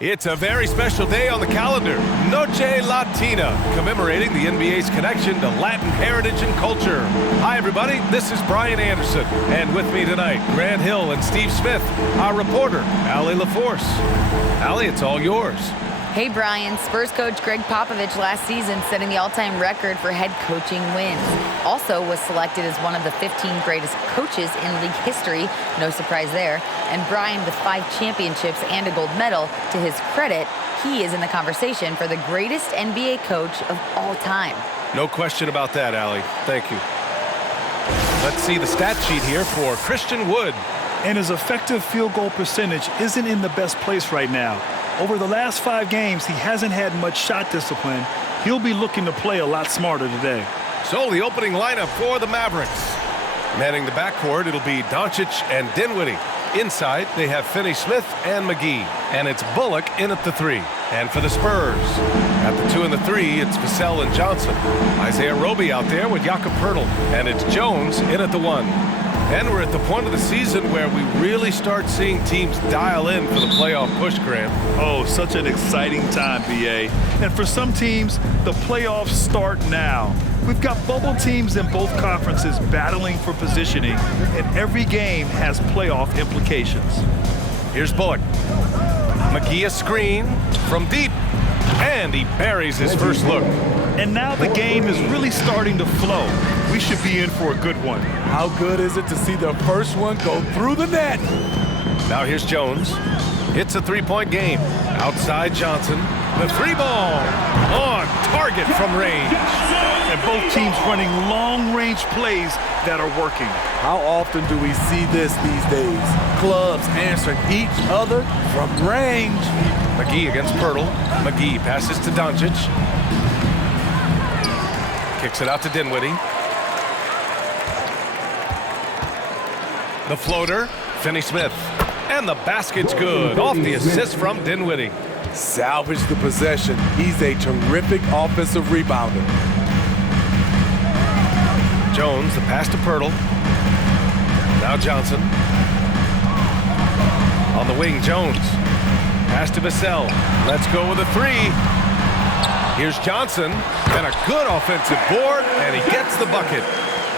It's a very special day on the calendar, Noche Latina, commemorating the NBA's connection to Latin heritage and culture. Hi, everybody. This is Brian Anderson, and with me tonight, Grant Hill and Steve Smith, our reporter, Allie LaForce. Allie, it's all yours. Hey, Brian. Spurs coach Greg Popovich last season setting the all-time record for head coaching wins. Also was selected as one of the 15 greatest coaches in league history. No surprise there. And Brian, with 5 championships and a gold medal, to his credit, he is in the conversation for the greatest NBA coach of all time. No question about that, Allie. Thank you. Let's see the stat sheet here for Christian Wood. And his effective field goal percentage isn't in the best place right now. Over the last 5 games, he hasn't had much shot discipline. He'll be looking to play a lot smarter today. So the opening lineup for the Mavericks. Manning the backcourt, it'll be Doncic and Dinwiddie. Inside, they have Finney-Smith and McGee. And it's Bullock in at the 3. And for the Spurs, at the 2 and the 3, it's Vassell and Johnson. Isaiah Roby out there with Jakob Poeltl. And it's Jones in at the 1. And we're at the point of the season where we really start seeing teams dial in for the playoff push, Graham. Oh, such an exciting time, BA. And for some teams, the playoffs start now. We've got bubble teams in both conferences battling for positioning, and every game has playoff implications. Here's Bullock. McGee a screen from deep, and he buries his first look. And now the game is really starting to flow. We should be in for a good one. How good is it to see the first one go through the net? Now here's Jones. It's a 3-point game. Outside Johnson. The 3-ball on target from range. And both teams running long-range plays that are working. How often do we see this these days? Clubs answering each other from range. McGee against Poeltl. McGee passes to Doncic. Kicks it out to Dinwiddie. The floater, Finney-Smith. And the basket's good. Off the assist from Dinwiddie. Salvage the possession. He's a terrific offensive rebounder. Jones, the pass to Poeltl. Now Johnson. On the wing, Jones. Pass to Vassell. Let's go with a 3. Here's Johnson, and a good offensive board, and he gets the bucket.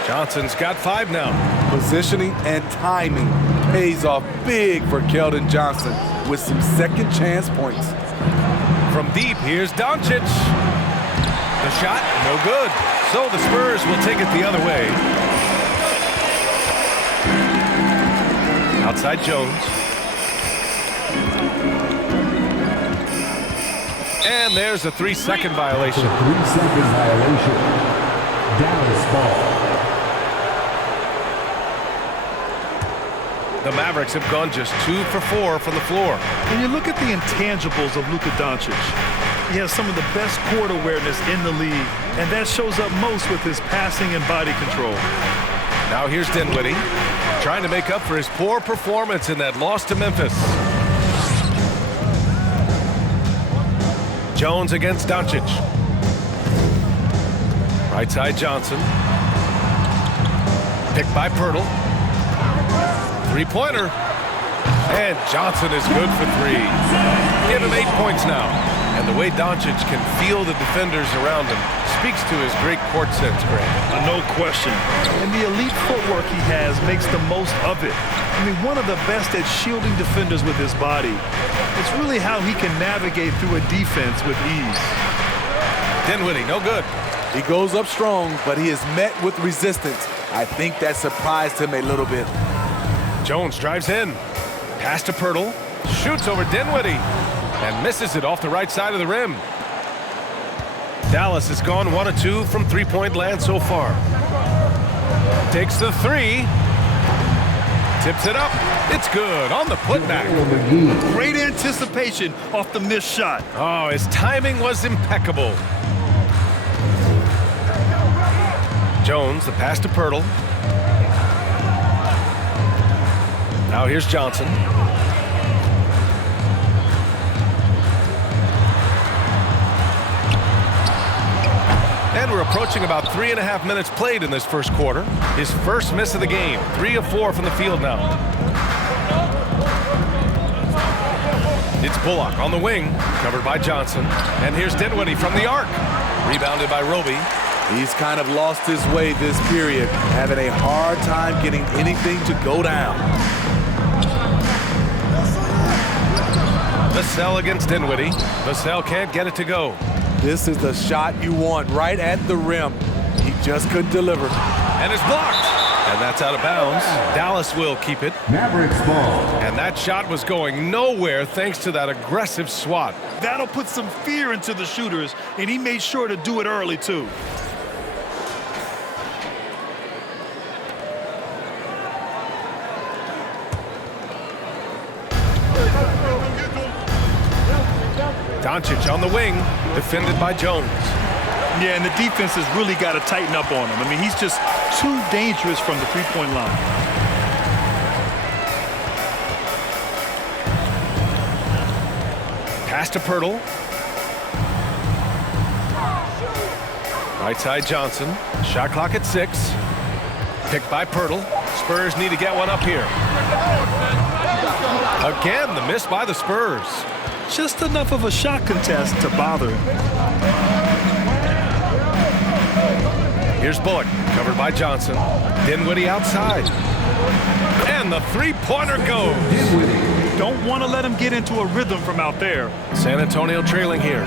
Johnson's got 5 now. Positioning and timing pays off big for Keldon Johnson with some second chance points. From deep, here's Doncic. The shot, no good. So the Spurs will take it the other way. Outside Jones. And there's a 3-second violation. 3-second violation. Dallas ball. The Mavericks have gone just 2 for 4 from the floor. When you look at the intangibles of Luka Doncic, he has some of the best court awareness in the league, and that shows up most with his passing and body control. Now here's Dinwiddie, trying to make up for his poor performance in that loss to Memphis. Jones against Doncic. Right side Johnson. Picked by Poeltl. 3-pointer. And Johnson is good for 3. Give him 8 points now. And the way Doncic can feel the defenders around him speaks to his great court sense, Grant. No question. And the elite footwork he has makes the most of it. I mean, one of the best at shielding defenders with his body. It's really how he can navigate through a defense with ease. Dinwiddie, no good. He goes up strong, but he is met with resistance. I think that surprised him a little bit. Jones drives in. Pass to Poeltl. Shoots over Dinwiddie. And misses it off the right side of the rim. Dallas has gone 1 of 2 from 3-point land so far. Takes the 3. Tips it up. It's good on the putback. Great anticipation off the missed shot. Oh, his timing was impeccable. Jones, the pass to Poeltl. Now here's Johnson. And we're approaching about 3.5 minutes played in this first quarter. His first miss of the game. 3 of 4 from the field now. It's Bullock on the wing, covered by Johnson. And here's Dinwiddie from the arc. Rebounded by Roby. He's kind of lost his way this period, having a hard time getting anything to go down. Vassell against Dinwiddie. Vassell can't get it to go. This is the shot you want right at the rim. He just couldn't deliver. And it's blocked. And that's out of bounds. Dallas will keep it. Mavericks ball. And that shot was going nowhere thanks to that aggressive swat. That'll put some fear into the shooters, and he made sure to do it early, too. Doncic on the wing, defended by Jones. Yeah, and the defense has really got to tighten up on him. I mean, he's just too dangerous from the three-point line. Pass to Pirtle. Right side Johnson. Shot clock at 6. Picked by Pirtle. Spurs need to get one up here. Again, the miss by the Spurs. Just enough of a shot contest to bother him. Here's Bullock, covered by Johnson. Dinwiddie outside. And the three-pointer goes. Don't want to let him get into a rhythm from out there. San Antonio trailing here.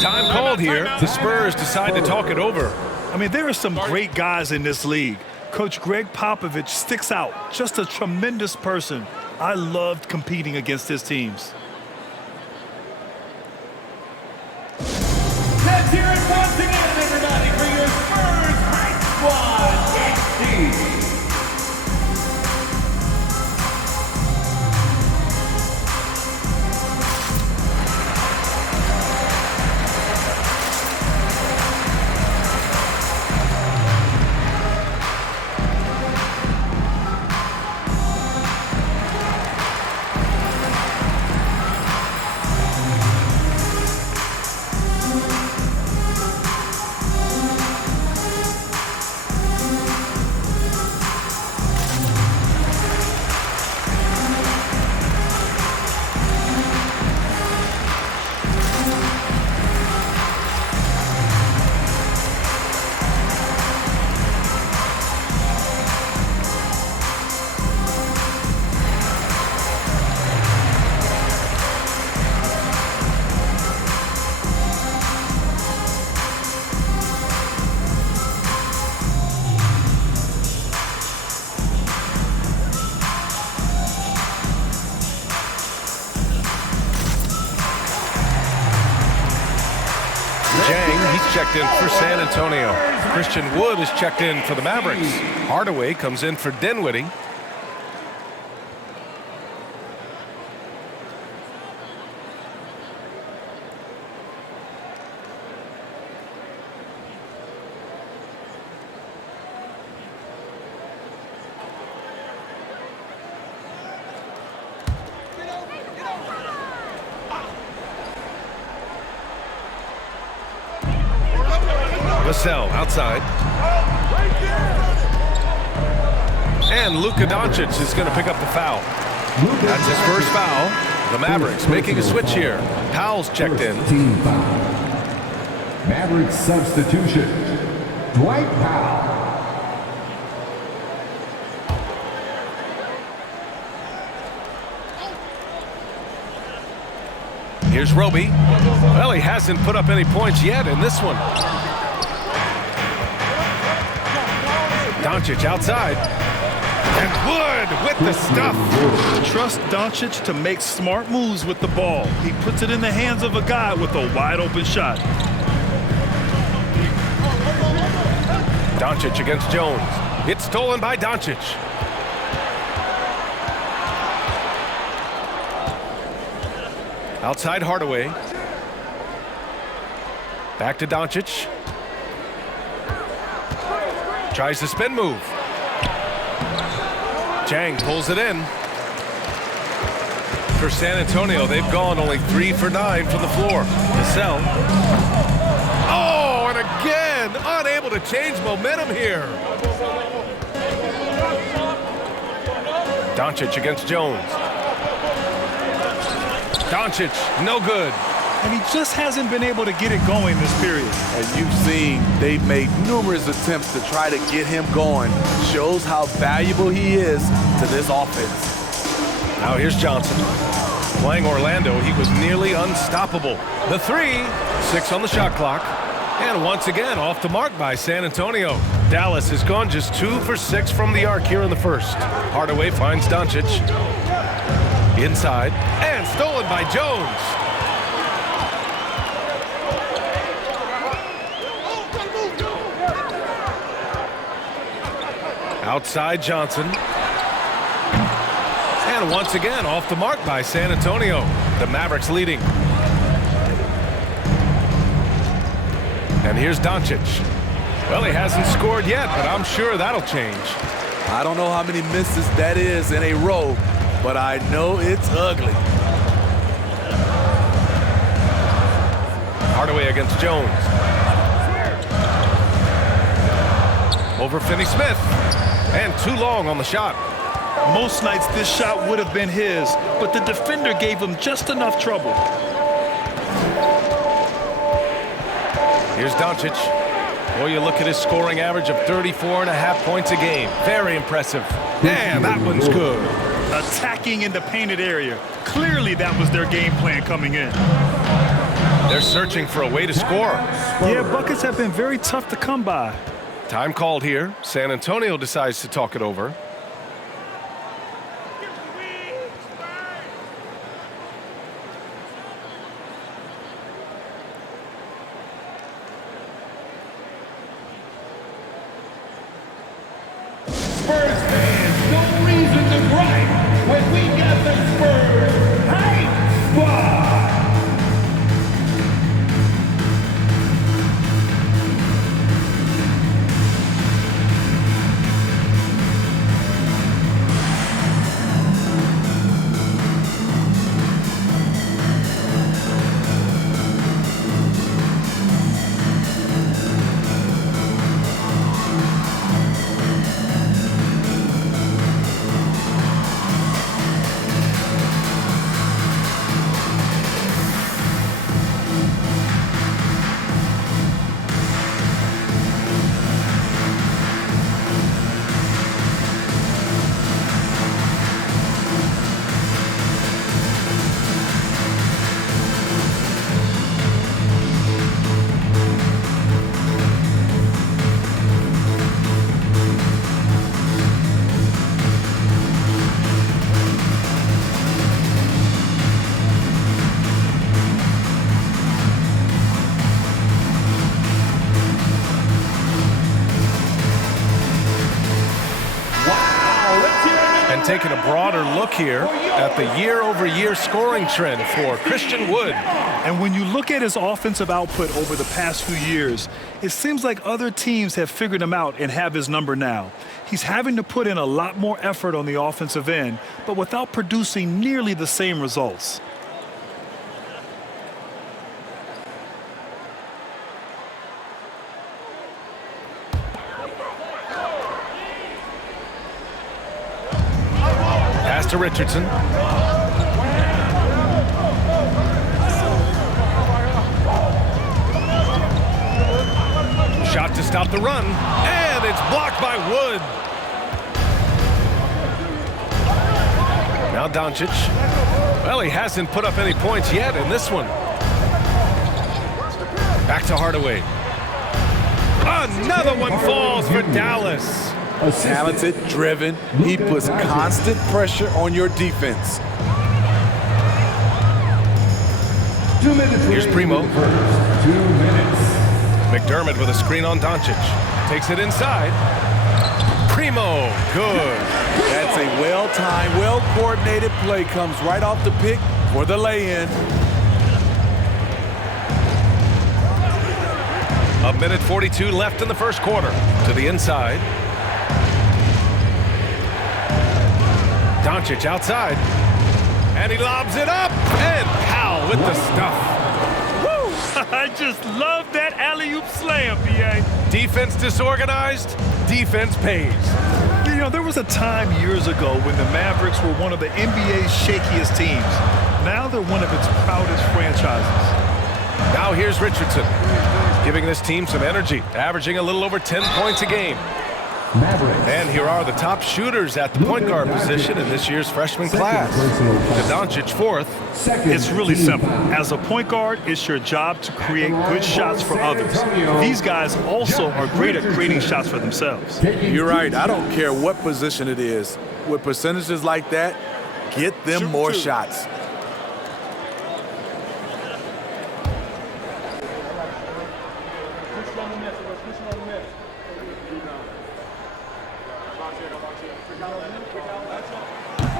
Time called here. The Spurs decide to talk it over. I mean, there are some great guys in this league. Coach Greg Popovich sticks out. Just a tremendous person. I loved competing against his teams. Let's hear it once again, everybody, for your Spurs High Squad. He's checked in for San Antonio. Christian Wood is checked in for the Mavericks. Hardaway comes in for Dinwiddie. Vassell outside. And Luka Doncic is going to pick up the foul. That's his first foul. The Mavericks making a switch here. Powell's checked in. Team foul. Mavericks substitution. Dwight Powell. Here's Roby. Well, he hasn't put up any points yet in this one. Doncic outside. And Wood with the stuff. Trust Doncic to make smart moves with the ball. He puts it in the hands of a guy with a wide open shot. Doncic against Jones. It's stolen by Doncic. Outside Hardaway. Back to Doncic. Tries the spin move. Jang pulls it in. For San Antonio, they've gone only 3 for 9 from the floor. Vassell. Oh, and again, unable to change momentum here. Doncic against Jones. Doncic, no good. And he just hasn't been able to get it going this period. And you've seen they've made numerous attempts to try to get him going. Shows how valuable he is to this offense. Now here's Johnson. Playing Orlando, he was nearly unstoppable. The three, 6 on the shot clock. And once again, off the mark by San Antonio. Dallas has gone just 2 for 6 from the arc here in the first. Hardaway finds Doncic. Inside, and stolen by Jones. Outside Johnson. And once again, off the mark by San Antonio. The Mavericks leading. And here's Doncic. Well, he hasn't scored yet, but I'm sure that'll change. I don't know how many misses that is in a row, but I know it's ugly. Hardaway against Jones. Over Finney-Smith. And too long on the shot. Most nights this shot would have been his, but the defender gave him just enough trouble. Here's Doncic. Well, you look at his scoring average of 34.5 points a game. Very impressive. And that one's good. Attacking in the painted area. Clearly that was their game plan coming in. They're searching for a way to score. Yeah, buckets have been very tough to come by. Time called here. San Antonio decides to talk it over. Spurs fans, no reason to gripe when we got the Spurs Hype Squad. And taking a broader look here at the year-over-year scoring trend for Christian Wood. And when you look at his offensive output over the past few years, it seems like other teams have figured him out and have his number now. He's having to put in a lot more effort on the offensive end, but without producing nearly the same results. Pass to Richardson. Shot to stop the run, and it's blocked by Wood. Now Doncic. Well, he hasn't put up any points yet in this one. Back to Hardaway. Another one falls for Dallas. Talented, driven. He puts constant pressure on your defense. Here's Primo. 2 minutes. McDermott with a screen on Doncic. Takes it inside. Primo, good. That's a well-timed, well-coordinated play. Comes right off the pick for the lay-in. A minute 42 left in the first quarter. To the inside. Doncic outside. And he lobs it up. And Powell with the stuff. Woo! I just love that alley-oop slam, B.A. Defense disorganized. Defense pays. The You know, there was a time years ago when the Mavericks were one of the NBA's shakiest teams. Now they're one of its proudest franchises. Now here's Richardson, giving this team some energy, averaging a little over 10 points a game. Mavericks. And here are the top shooters at the point guard position in this year's freshman class. Doncic fourth. It's really simple. As a point guard, it's your job to create good shots for others. These guys also are great at creating shots for themselves. You're right. I don't care what position it is. With percentages like that, get them more shots.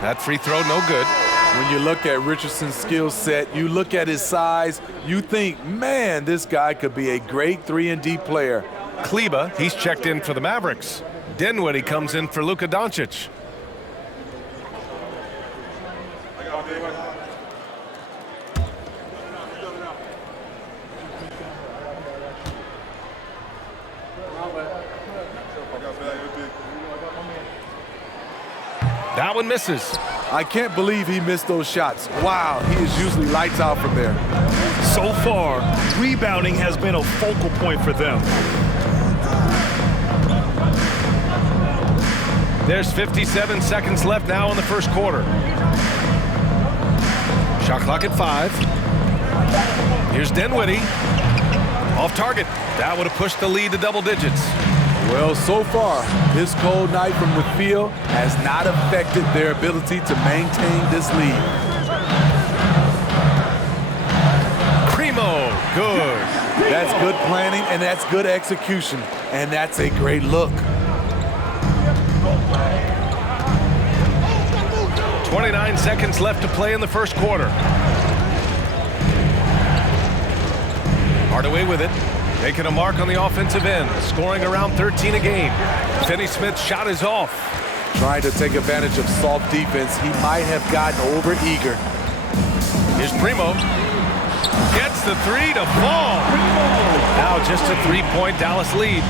That free throw, no good. When you look at Richardson's skill set, you look at his size, you think, man, this guy could be a great 3-and-D player. Kleba, he's checked in for the Mavericks. Dinwiddie comes in for Luka Doncic. That one misses. I can't believe he missed those shots. Wow, he is usually lights out from there. So far, rebounding has been a focal point for them. There's 57 seconds left now in the first quarter. Shot clock at 5. Here's Dinwiddie. Off target. That would have pushed the lead to double digits. Well, so far, this cold night from the field has not affected their ability to maintain this lead. Primo, good. That's good planning, and that's good execution, and that's a great look. 29 seconds left to play in the first quarter. Hardaway with it. Making a mark on the offensive end, scoring around 13 a game. Finney-Smith's shot is off. Trying to take advantage of soft defense, he might have gotten over-eager. Here's Primo. Gets the three to fall. Now just a 3-point Dallas lead.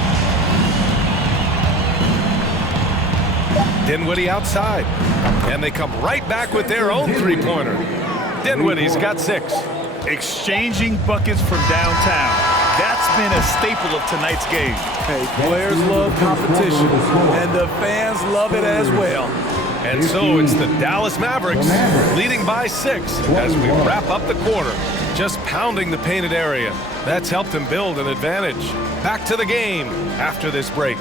Dinwiddie outside. And they come right back with their own three-pointer. Dinwiddie's got 6. Exchanging buckets from downtown. That's been a staple of tonight's game. Hey, players love competition, and the fans love it as well. And so it's the Dallas Mavericks leading by 6 as we wrap up the quarter. Just pounding the painted area. That's helped them build an advantage. Back to the game after this break.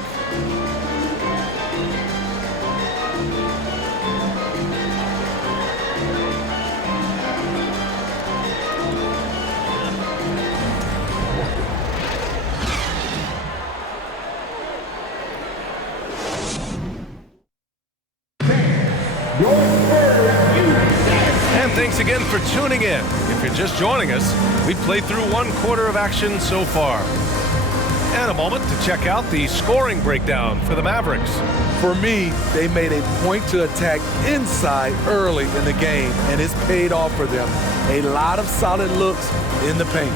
And thanks again for tuning in. If you're just joining us, we've played through 1 quarter of action so far. And a moment to check out the scoring breakdown for the Mavericks. For me, they made a point to attack inside early in the game, and it's paid off for them. A lot of solid looks in the paint.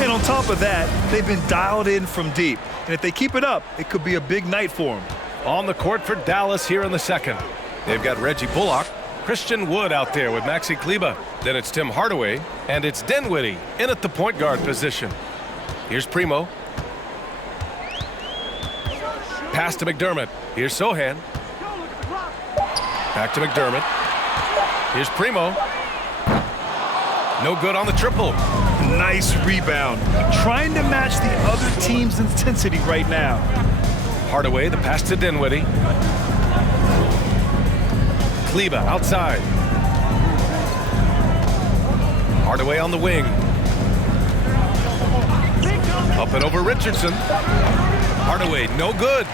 And on top of that, they've been dialed in from deep. And if they keep it up, it could be a big night for them. On the court for Dallas here in the second. They've got Reggie Bullock, Christian Wood out there with Maxi Kleba. Then it's Tim Hardaway, and it's Dinwiddie in at the point guard position. Here's Primo. Pass to McDermott. Here's Sohan. Back to McDermott. Here's Primo. No good on the triple. Nice rebound. Trying to match the other team's intensity right now. Hardaway, the pass to Dinwiddie. Kleba outside. Hardaway on the wing. Up and over Richardson. Hardaway, no good.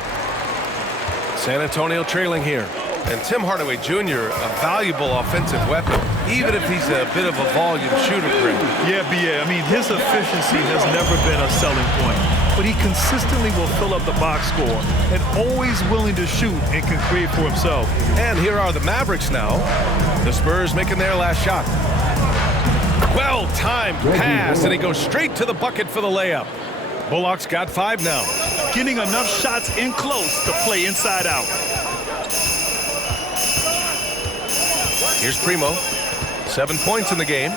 San Antonio trailing here. And Tim Hardaway Jr., a valuable offensive weapon, even if he's a bit of a volume shooter, Greg. Yeah, I mean, his efficiency has never been a selling point, but he consistently will fill up the box score and always willing to shoot and can create for himself. And here are the Mavericks now. The Spurs making their last shot. Well-timed pass, and he goes straight to the bucket for the layup. Bullock's got 5 now. Getting enough shots in close to play inside out. Here's Primo. 7 points in the game.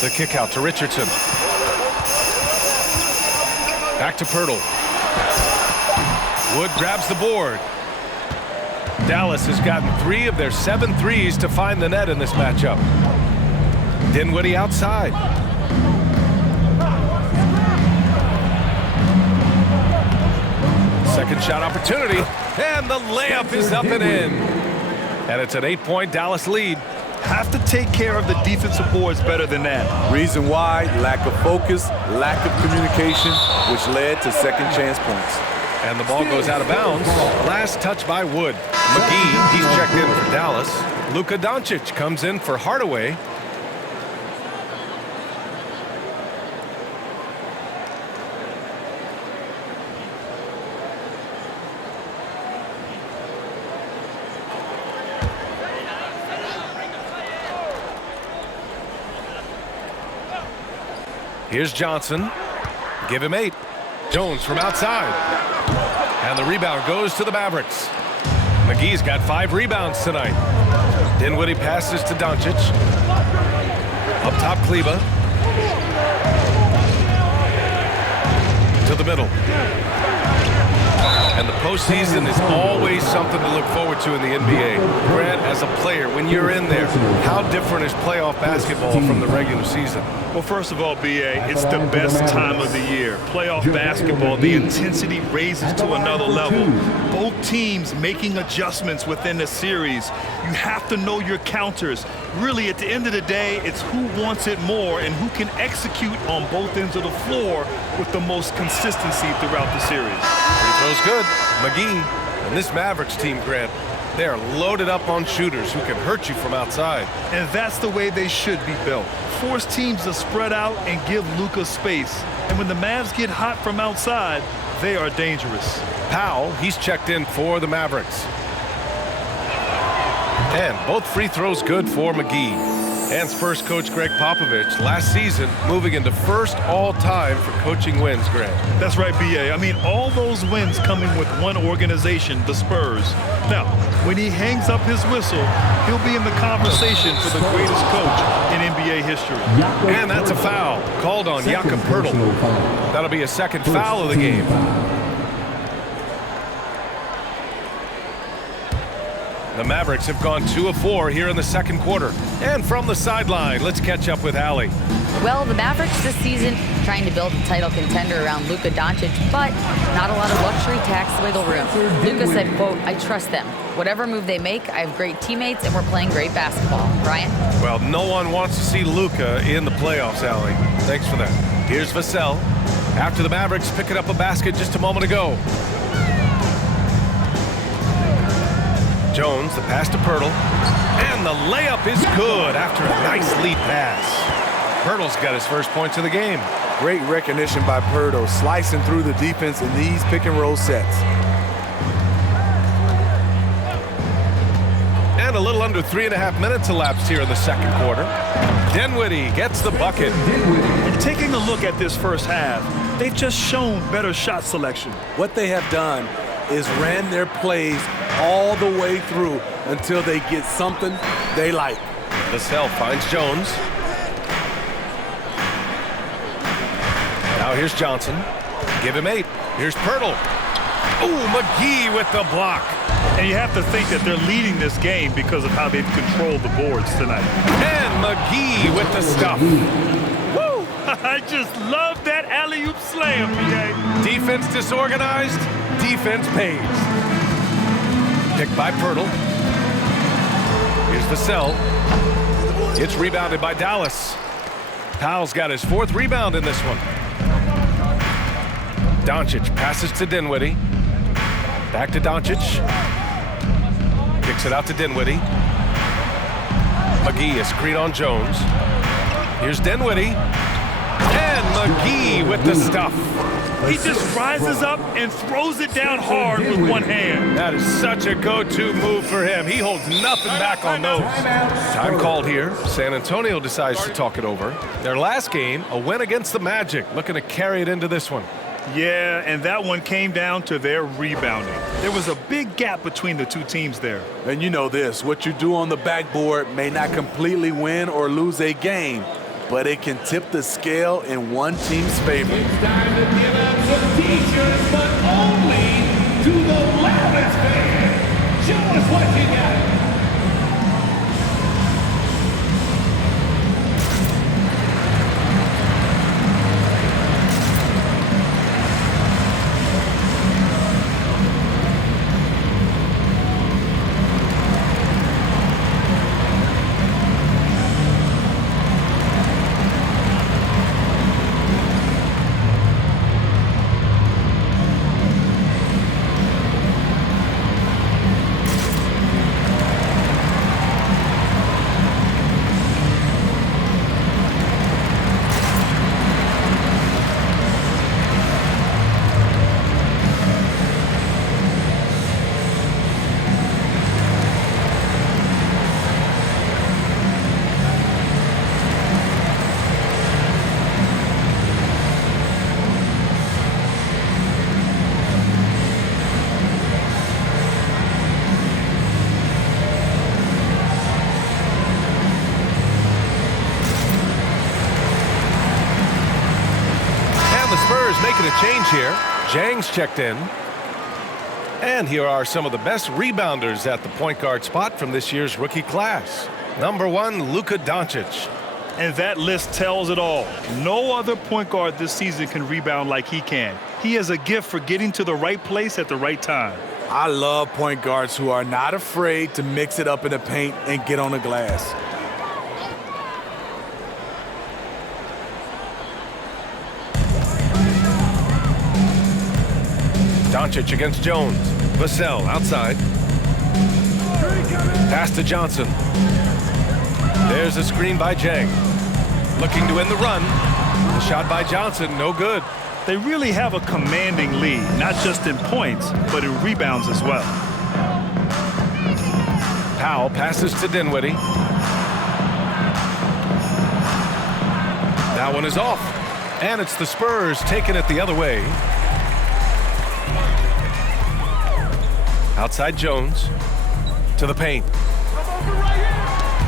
The kick out to Richardson. Back to Pirtle. Wood grabs the board. Dallas has gotten 3 of their 7 threes to find the net in this matchup. Dinwiddie outside. Second shot opportunity, and the layup is up and in. And it's an 8-point Dallas lead. Have to take care of the defensive boards better than that. Reason why, lack of focus, lack of communication, which led to second chance points. And the ball goes out of bounds. Last touch by Wood. McGee, he's checked in for Dallas. Luka Doncic comes in for Hardaway. Here's Johnson. Give him 8. Jones from outside. And the rebound goes to the Mavericks. McGee's got 5 rebounds tonight. Dinwiddie passes to Doncic. Up top, Kleba. To the middle. And the postseason is always something to look forward to in the NBA. Grant, as a player, when you're in there, how different is playoff basketball from the regular season? Well, first of all, B.A., it's the best time of the year. Playoff basketball, the intensity raises to another level. Both teams making adjustments within the series. You have to know your counters. Really, at the end of the day, it's who wants it more and who can execute on both ends of the floor with the most consistency throughout the series. Free throw's good. McGee and this Mavericks team, Grant, they are loaded up on shooters who can hurt you from outside. And that's the way they should be built. Force teams to spread out and give Luka space. And when the Mavs get hot from outside, they are dangerous. Powell, he's checked in for the Mavericks. And both free throws good for McGee. And Spurs coach Greg Popovich last season moving into first all-time for coaching wins, Greg. That's right, B.A. I mean, all those wins coming with one organization, the Spurs. Now, when he hangs up his whistle, he'll be in the conversation for the greatest coach in NBA history. And that's a foul called on Jakob Poeltl. That'll be a second foul of the game. The Mavericks have gone 2 of 4 here in the second quarter. And from the sideline, let's catch up with Allie. Well, the Mavericks this season trying to build a title contender around Luka Doncic, but not a lot of luxury tax wiggle room. Luka said, quote, "I trust them. Whatever move they make, I have great teammates and we're playing great basketball." Brian? Well, no one wants to see Luka in the playoffs, Allie. Thanks for that. Here's Vassell. After the Mavericks picking up a basket just a moment ago. Jones, the pass to Poeltl, and the layup is good after a nice lead pass. Poeltl's got his first points of the game. Great recognition by Poeltl, slicing through the defense in these pick-and-roll sets. And a little under 3.5 minutes elapsed here in the second quarter. Dinwiddie gets the bucket. And taking a look at this first half, they've just shown better shot selection. What they have done is ran their plays all the way through until they get something they like. Vassell finds Jones. Now here's Johnson. Give him 8. Here's Poeltl. Ooh, McGee with the block. And you have to think that they're leading this game because of how they've controlled the boards tonight. And McGee with the stuff. Woo! I just love that alley-oop slam, B.A. Defense disorganized, defense pays. Picked by Poeltl. Here's Vassell. It's rebounded by Dallas. Powell's got his 4th rebound in this one. Doncic passes to Dinwiddie. Back to Doncic. Kicks it out to Dinwiddie. McGee, a screen on Jones. Here's Dinwiddie. And McGee with the stuff. He just rises up and throws it down hard with one hand. That is such a go-to move for him. He holds nothing back on those. Time called here. San Antonio decides to talk it over. Their last game, a win against the Magic, looking to carry it into this one. Yeah, and that one came down to their rebounding. There was a big gap between the two teams there. And you know this, what you do on the backboard may not completely win or lose a game, but it can tip the scale in one team's favor. It's time to give out some t-shirts, but only to the loudest fan. Show us what you got. Spurs making a change here. Jang's checked in. And here are some of the best rebounders at the point guard spot from this year's rookie class. Number 1, Luka Doncic. And that list tells it all. No other point guard this season can rebound like he can. He has a gift for getting to the right place at the right time. I love point guards who are not afraid to mix it up in the paint and get on the glass. Doncic against Jones. Vassell outside. Pass to Johnson. There's a screen by Jang. Looking to win the run. The shot by Johnson, no good. They really have a commanding lead, not just in points, but in rebounds as well. Powell passes to Dinwiddie. That one is off. And it's the Spurs taking it the other way. Outside Jones to the paint.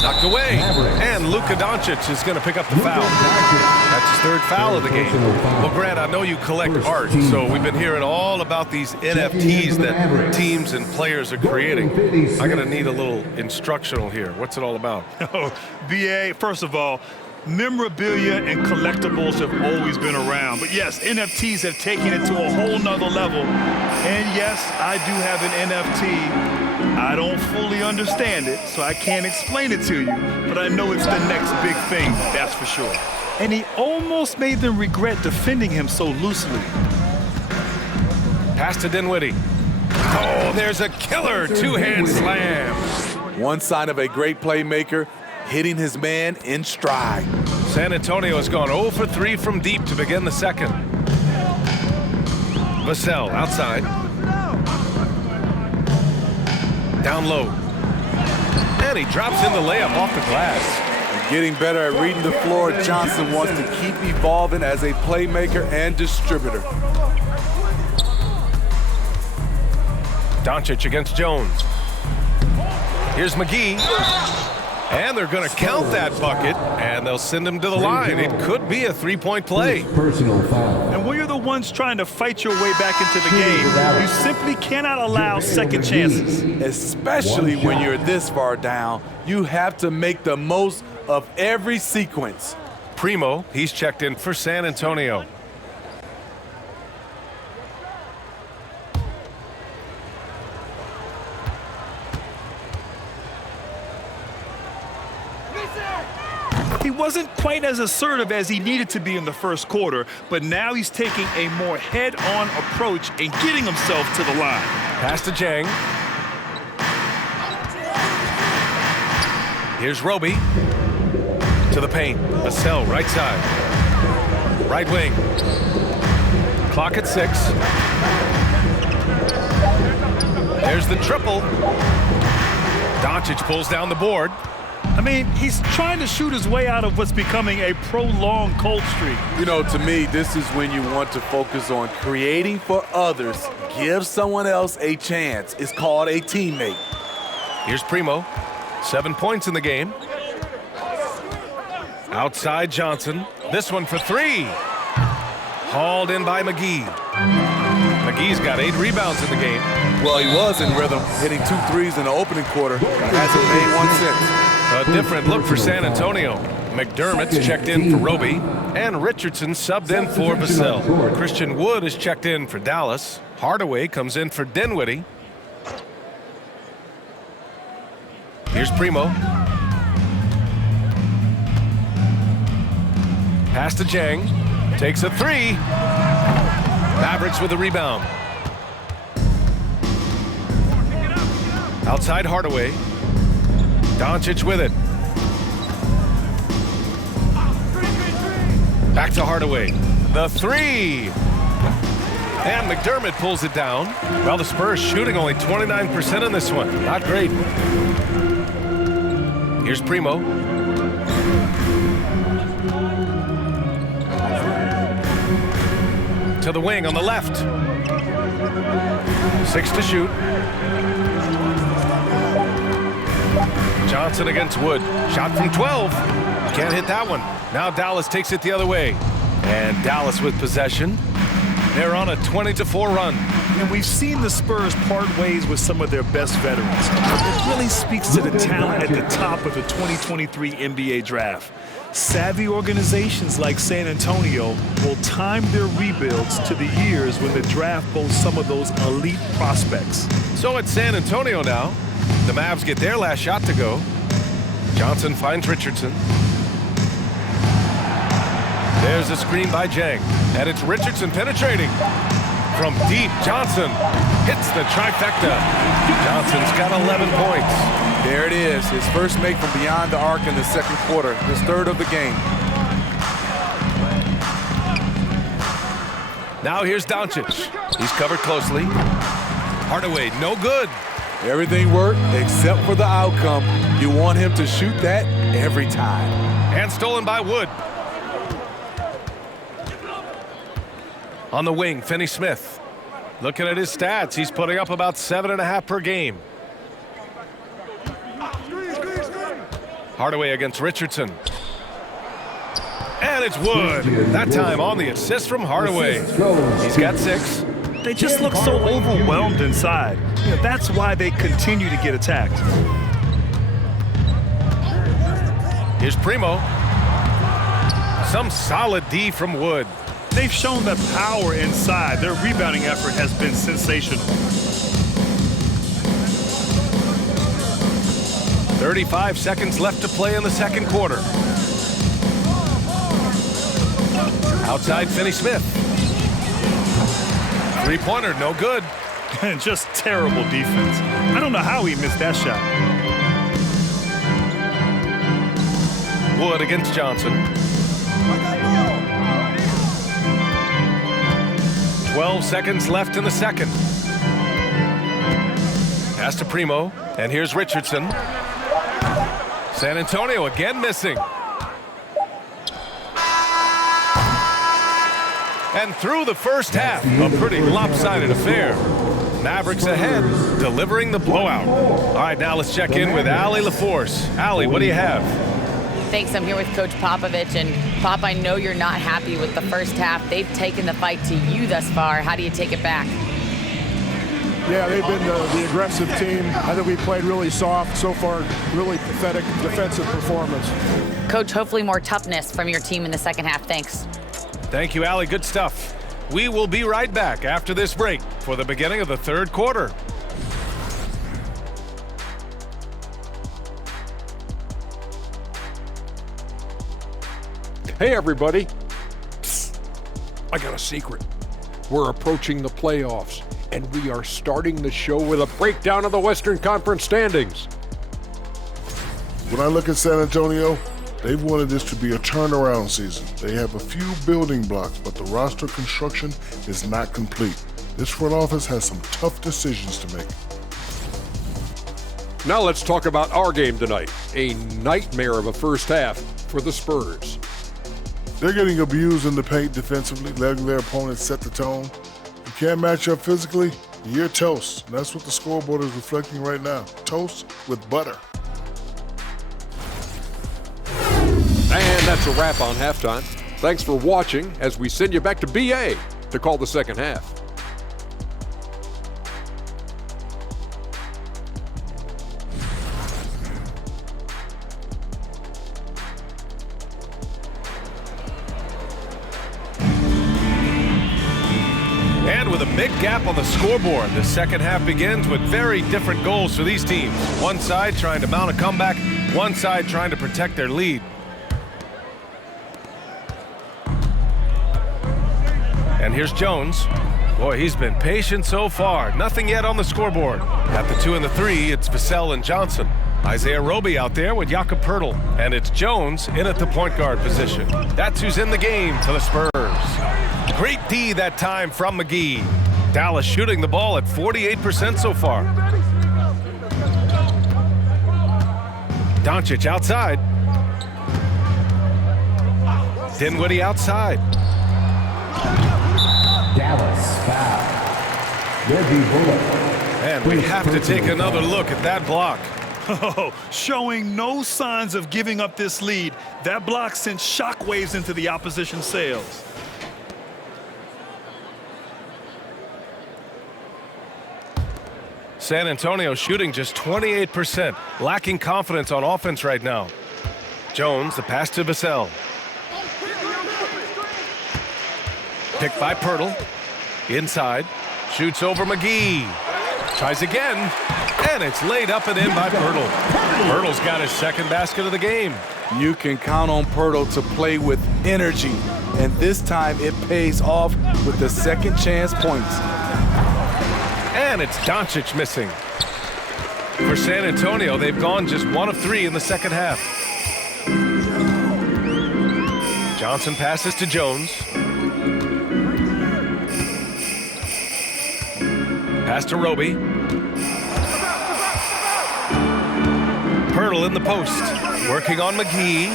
Knocked away. And Luka Doncic is going to pick up the foul. That's his third foul of the game. Well, Grant, I know you collect art, so we've been hearing all about these NFTs that teams and players are creating. I'm going to need a little instructional here. What's it all about? Oh, BA, first of all, memorabilia and collectibles have always been around. But yes, NFTs have taken it to a whole nother level. And yes, I do have an NFT. I don't fully understand it, so I can't explain it to you. But I know it's the next big thing, that's for sure. And he almost made them regret defending him so loosely. Pass to Dinwiddie. Oh, there's a killer two-hand slam. One sign of a great playmaker, hitting his man in stride. San Antonio has gone 0 for 3 from deep to begin the second. Vassell outside. Down low. And he drops in the layup off the glass. Getting better at reading the floor, Johnson wants to keep evolving as a playmaker and distributor. Doncic against Jones. Here's McGee. And they're going to count that bucket, and they'll send him to the line. It could be a three-point play. Personal foul. And when you're the ones trying to fight your way back into the game, you simply cannot allow second chances. Especially when you're this far down, you have to make the most of every sequence. Primo, he's checked in for San Antonio. He wasn't quite as assertive as he needed to be in the first quarter, but now he's taking a more head-on approach and getting himself to the line. Pass to Jang. Here's Roby. To the paint. Vassell, right side. Right wing. Clock at 6. There's the triple. Doncic pulls down the board. I mean, he's trying to shoot his way out of what's becoming a prolonged cold streak. You know, to me, this is when you want to focus on creating for others. Give someone else a chance. It's called a teammate. Here's Primo. 7 points in the game. Outside Johnson. This one for 3. Hauled in by McGee. McGee's got 8 rebounds in the game. Well, he was in rhythm, hitting 2 threes in the opening quarter. Hasn't made one since. A different look for San Antonio. McDermott's checked in for Roby, and Richardson subbed in for Vassell. Christian Wood is checked in for Dallas. Hardaway comes in for Dinwiddie. Here's Primo. Pass to Jang. Takes a 3. Mavericks with a rebound. Outside Hardaway. Doncic with it. Back to Hardaway. The 3. And McDermott pulls it down. Well, the Spurs shooting only 29% in this one. Not great. Here's Primo. To the wing on the left. 6 to shoot. Johnson against Wood. Shot from 12. Can't hit that one. Now Dallas takes it the other way. And Dallas with possession. They're on a 20-4 run. And we've seen the Spurs part ways with some of their best veterans. It really speaks to the talent at the top of the 2023 NBA draft. Savvy organizations like San Antonio will time their rebuilds to the years when the draft boasts some of those elite prospects. So it's San Antonio now. The Mavs get their last shot to go. Johnson finds Richardson. There's a screen by Jang. And it's Richardson penetrating. From deep, Johnson hits the trifecta. Johnson's got 11 points. There it is, his first make from beyond the arc in the second quarter, his 3rd of the game. Now here's Doncic. He's covered closely. Hardaway, no good. Everything worked except for the outcome. You want him to shoot that every time. And stolen by Wood. On the wing, Finney Smith. Looking at his stats, he's putting up about 7.5 per game. Hardaway against Richardson. And it's Wood. That time on the assist from Hardaway. He's got 6. They just look so overwhelmed inside. You know, that's why they continue to get attacked. Here's Primo. Some solid D from Wood. They've shown that power inside. Their rebounding effort has been sensational. 35 seconds left to play in the second quarter. Outside Finney Smith. 3-pointer, no good. And just terrible defense. I don't know how he missed that shot. Wood against Johnson. 12 seconds left in the second. Pass to Primo, and here's Richardson. San Antonio again missing. And through the first half, a pretty lopsided affair. Mavericks ahead, delivering the blowout. All right, now let's check in with Allie LaForce. Allie, what do you have? Thanks. I'm here with Coach Popovich. And Pop, I know you're not happy with the first half. They've taken the fight to you thus far. How do you take it back? Yeah, they've been the aggressive team. I think we played really soft. So far, really pathetic defensive performance. Coach, hopefully more toughness from your team in the second half. Thanks. Thank you, Allie. Good stuff. We will be right back after this break for the beginning of the third quarter. Hey, everybody. Psst. I got a secret. We're approaching the playoffs, and we are starting the show with a breakdown of the Western Conference standings. When I look at San Antonio, they've wanted this to be a turnaround season. They have a few building blocks, but the roster construction is not complete. This front office has some tough decisions to make. Now let's talk about our game tonight. A nightmare of a first half for the Spurs. They're getting abused in the paint defensively, letting their opponents set the tone. You can't match up physically, you're toast. And that's what the scoreboard is reflecting right now. Toast with butter. And that's a wrap on halftime. Thanks for watching as we send you back to BA to call the second half. And with a big gap on the scoreboard, the second half begins with very different goals for these teams. One side trying to mount a comeback, one side trying to protect their lead. And here's Jones. Boy, he's been patient so far. Nothing yet on the scoreboard. At the 2 and the 3, it's Vassell and Johnson. Isaiah Roby out there with Jakob Poeltl. And it's Jones in at the point guard position. That's who's in the game for the Spurs. Great D that time from McGee. Dallas shooting the ball at 48% so far. Doncic outside. Dinwiddie outside. Dallas foul. Reggie Bullock. And we have to take another look at that block. Oh, showing no signs of giving up this lead. That block sent shockwaves into the opposition sails. San Antonio shooting just 28%, lacking confidence on offense right now. Jones, the pass to Vassell. Picked by Poeltl. Inside. Shoots over McGee. Tries again. And it's laid up and in by Poeltl. Poeltl's got his second basket of the game. You can count on Poeltl to play with energy. And this time it pays off with the second chance points. And it's Doncic missing. For San Antonio, they've gone just 1 of 3 in the second half. Johnson passes to Jones. Pass to Roby. Poeltl in the post. Working on McGee.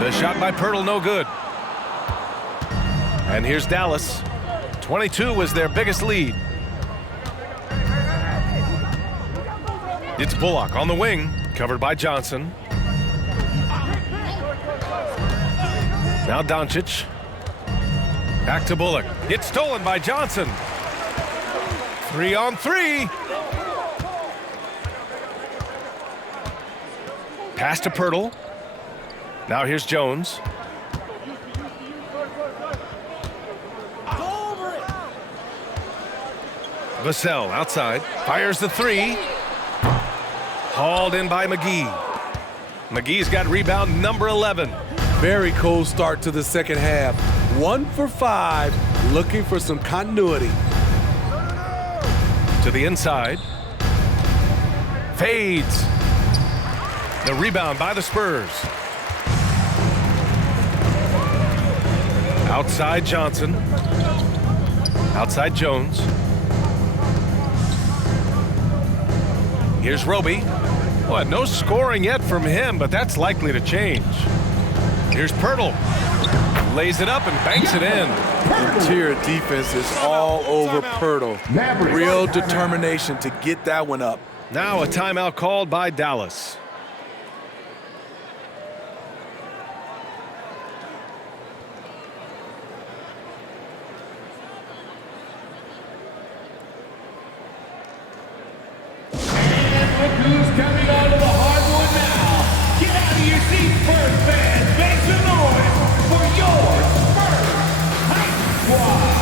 The shot by Poeltl, no good. And here's Dallas. 22 was their biggest lead. It's Bullock on the wing, covered by Johnson. Now Doncic. Back to Bullock. It's stolen by Johnson. 3 on 3. Pass to Poeltl. Now here's Jones. Vassell outside. Fires the 3. Hauled in by McGee. McGee's got rebound number 11. Very cold start to the second half. 1 for 5, looking for some continuity. To the inside. Fades. The rebound by the Spurs. Outside Johnson. Outside Jones. Here's Roby. Well, no scoring yet from him, but that's likely to change. Here's Poeltl. Lays it up and banks it in. Interior defense is all over Poeltl. Real determination to get that one up. Now a timeout called by Dallas. Look who's coming onto the hardwood now. Get out of your seats, Spurs fans. Make some noise for your Spurs Hype Squad.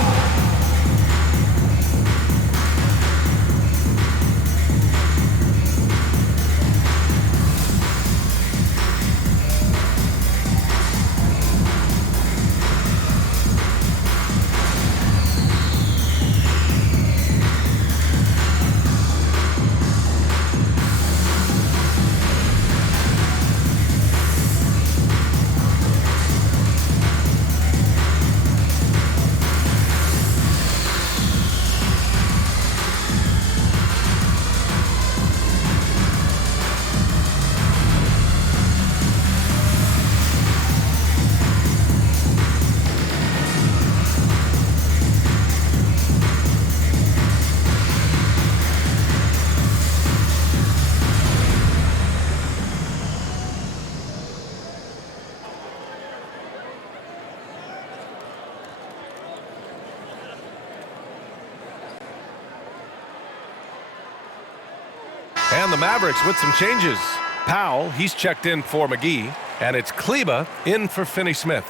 the Mavericks with some changes. Powell, he's checked in for McGee, and it's Kleba in for Finney-Smith.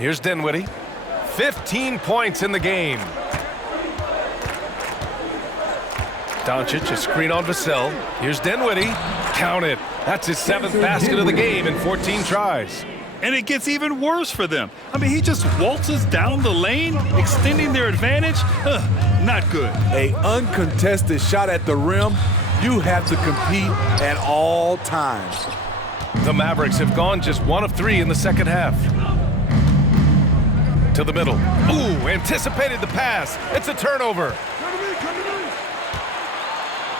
Here's Dinwiddie. 15 points in the game. Doncic, a screen on Vassell. Here's Dinwiddie. Count it. That's his 7th basket of the game in 14 tries. And it gets even worse for them. I mean, he just waltzes down the lane, extending their advantage. Not good. An uncontested shot at the rim. You have to compete at all times. The Mavericks have gone just 1 of 3 in the second half. To the middle. Ooh, anticipated the pass. It's a turnover.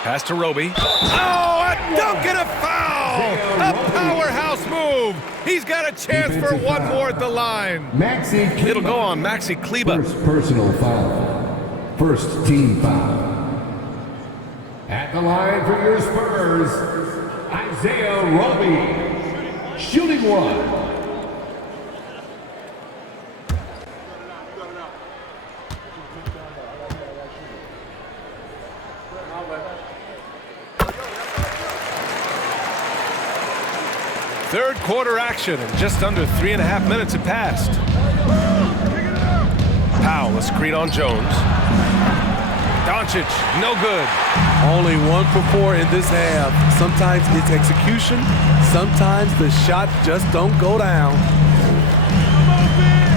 Pass to Roby. Oh, a dunk and a foul! A powerhouse move. He's got a chance for one more at the line. It'll go on Maxi Kleba. First personal foul. First team foul. At the line for your Spurs, Isaiah Roby. Shooting one. Third quarter action, and just under 3.5 minutes have passed. Powell, a screen on Jones. Doncic, no good. Only 1 for 4 in this half. Sometimes it's execution. Sometimes the shots just don't go down.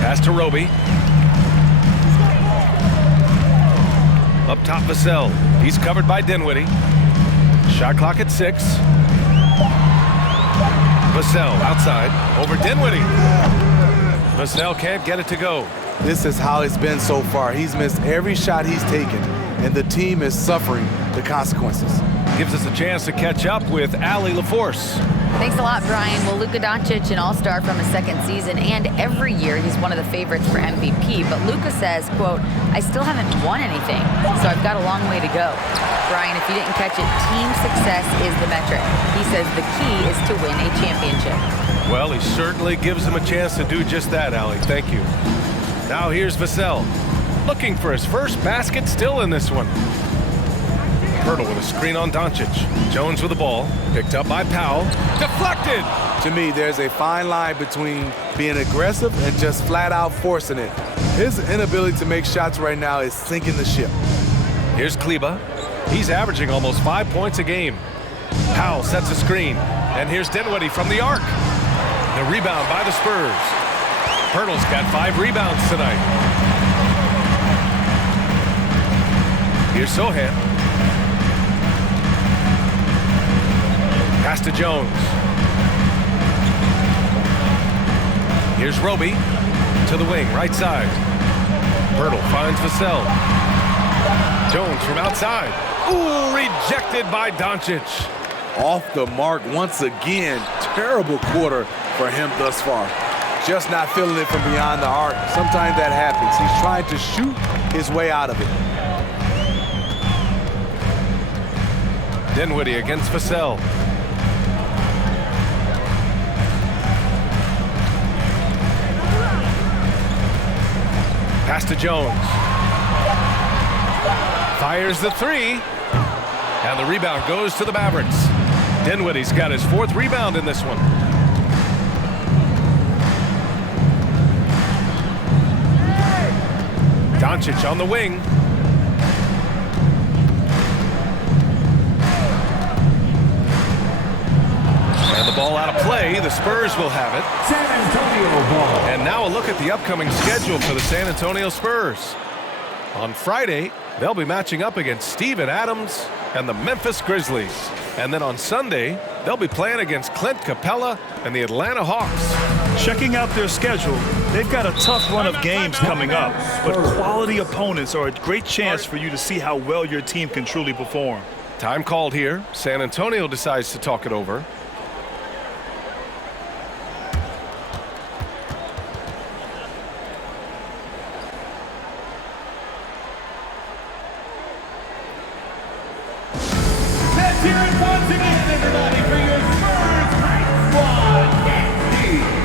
Pass to Roby. Up top, Vassell. He's covered by Dinwiddie. Shot clock at 6. Vassell outside over Dinwiddie. Vassell can't get it to go. This is how it's been so far. He's missed every shot he's taken, and the team is suffering the consequences. Gives us a chance to catch up with Allie LaForce. Thanks a lot, Brian. Well, Luka Doncic, an all-star from his second season, and every year he's one of the favorites for MVP. But Luka says, quote, I still haven't won anything, so I've got a long way to go. Brian, if you didn't catch it, team success is the metric. He says the key is to win a championship. Well, he certainly gives him a chance to do just that, Allie. Thank you. Now here's Vassell, looking for his first basket, still in this one. Hurdle with a screen on Doncic. Jones with the ball, picked up by Powell. Deflected! To me, there's a fine line between being aggressive and just flat out forcing it. His inability to make shots right now is sinking the ship. Here's Kleba. He's averaging almost 5 points a game. Powell sets a screen. And here's Dinwiddie from the arc. The rebound by the Spurs. Hurdle's got 5 rebounds tonight. Here's Sohan. Pass to Jones. Here's Roby to the wing, right side. Hurdle finds Vassell. Jones from outside. Ooh, rejected by Doncic. Off the mark once again. Terrible quarter for him thus far. Just not feeling it from beyond the arc. Sometimes that happens. He's trying to shoot his way out of it. Dinwiddie against Vassell. Pass to Jones. Fires the 3. And the rebound goes to the Mavericks. Dinwiddie's got his 4th rebound in this one. Doncic on the wing. And the ball out of play. The Spurs will have it. San Antonio ball. And now a look at the upcoming schedule for the San Antonio Spurs. On Friday, they'll be matching up against Steven Adams and the Memphis Grizzlies. And then on Sunday, they'll be playing against Clint Capella and the Atlanta Hawks. Checking out their schedule, they've got a tough run of games coming up, but quality opponents are a great chance for you to see how well your team can truly perform. Time called here. San Antonio decides to talk it over. Let's hear it once again, everybody, for your Spurs Hype Squad. Nancy.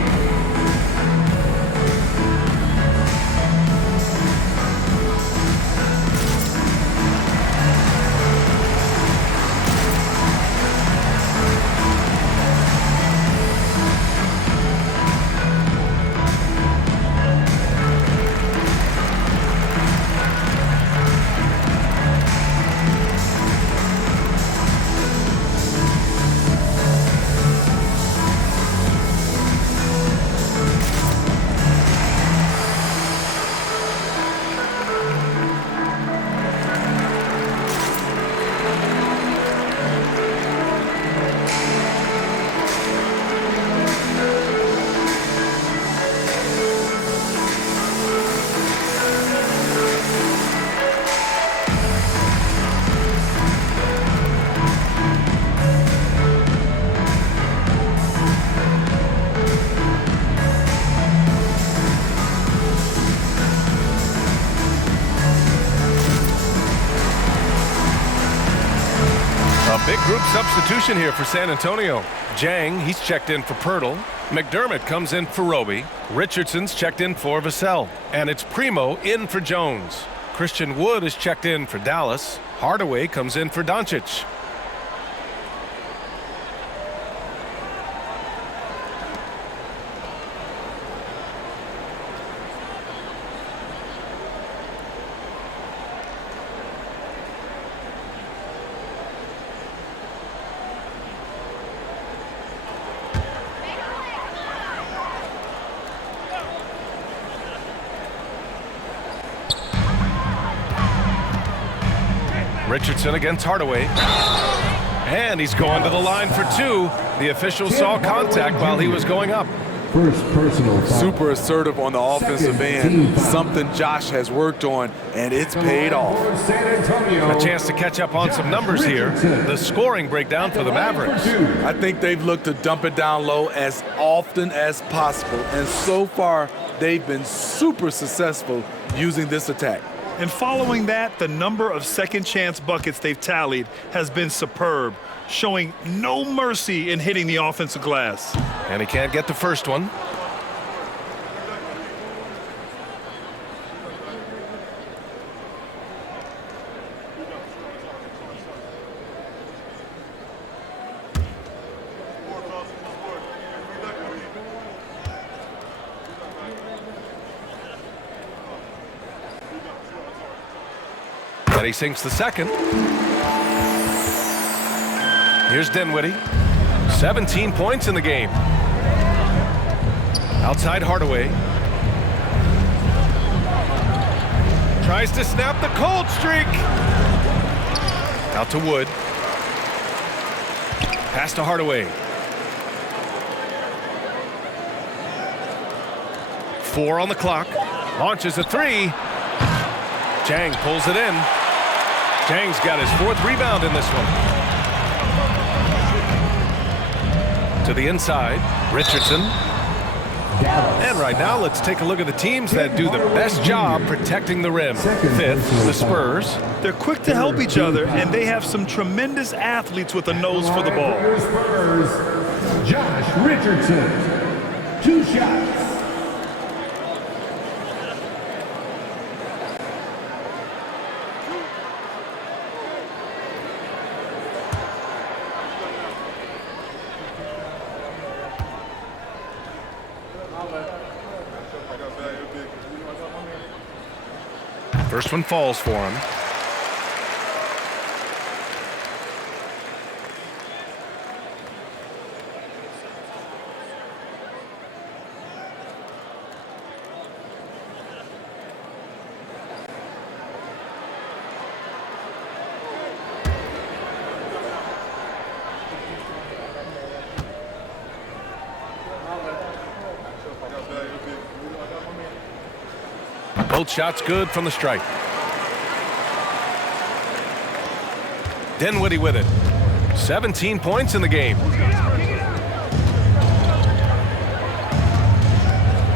Big group substitution here for San Antonio. Jang, he's checked in for Pirtle. McDermott comes in for Roby. Richardson's checked in for Vassell. And it's Primo in for Jones. Christian Wood is checked in for Dallas. Hardaway comes in for Doncic. Richardson against Hardaway. And he's going to the line for two. The official saw contact while he was going up. First personal foul. Super assertive on the offensive end. Something Josh has worked on, and it's paid off. A chance to catch up on some numbers here. The scoring breakdown for the Mavericks. I think they've looked to dump it down low as often as possible, and so far they've been super successful using this attack. And following that, the number of second chance buckets they've tallied has been superb, showing no mercy in hitting the offensive glass. And he can't get the first one. And he sinks the second. Here's Dinwiddie. 17 points in the game. Outside Hardaway. Tries to snap the cold streak. Out to Wood. Pass to Hardaway. 4 on the clock. Launches a three. Jang pulls it in. Jang's got his 4th rebound in this one. To the inside, Richardson. And right now, let's take a look at the teams that do the best job protecting the rim. 5th, the Spurs. They're quick to help each other, and they have some tremendous athletes with a nose for the ball. Spurs, Josh Richardson, 2 shots. First one falls for him. Both shots good from the stripe. Dinwiddie with it. 17 points in the game.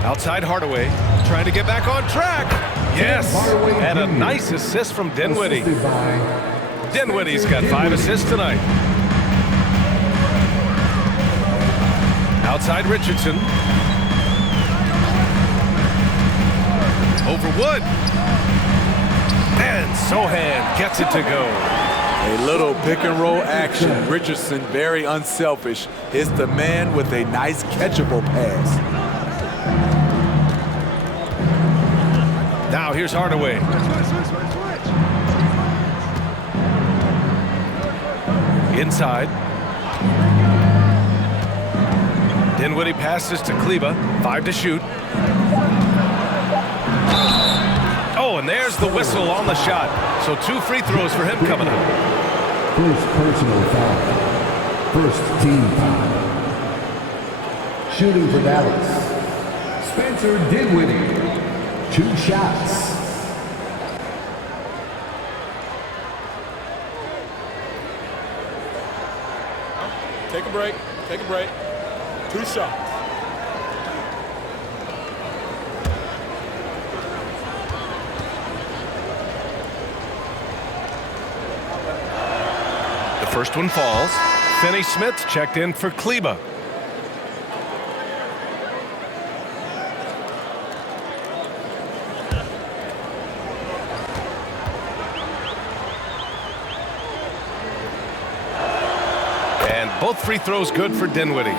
Outside Hardaway, trying to get back on track. Yes, and a nice assist from Dinwiddie. Dinwiddie's got 5 assists tonight. Outside Richardson. Over Wood. And Sohan gets it to go. A little pick and roll action. Richardson very unselfish. Is the man with a nice catchable pass. Now here's Hardaway. Inside. Dinwiddie passes to Kleba. 5 to shoot. Oh, and there's the whistle on the shot. So 2 free throws for him coming up. First personal foul. First team foul. Shooting for Dallas, Spencer Dinwiddie. 2 shots. Take a break. Take a break. 2 shots. The first one falls. Finney-Smith checked in for Kleba. And both free throws good for Dinwiddie.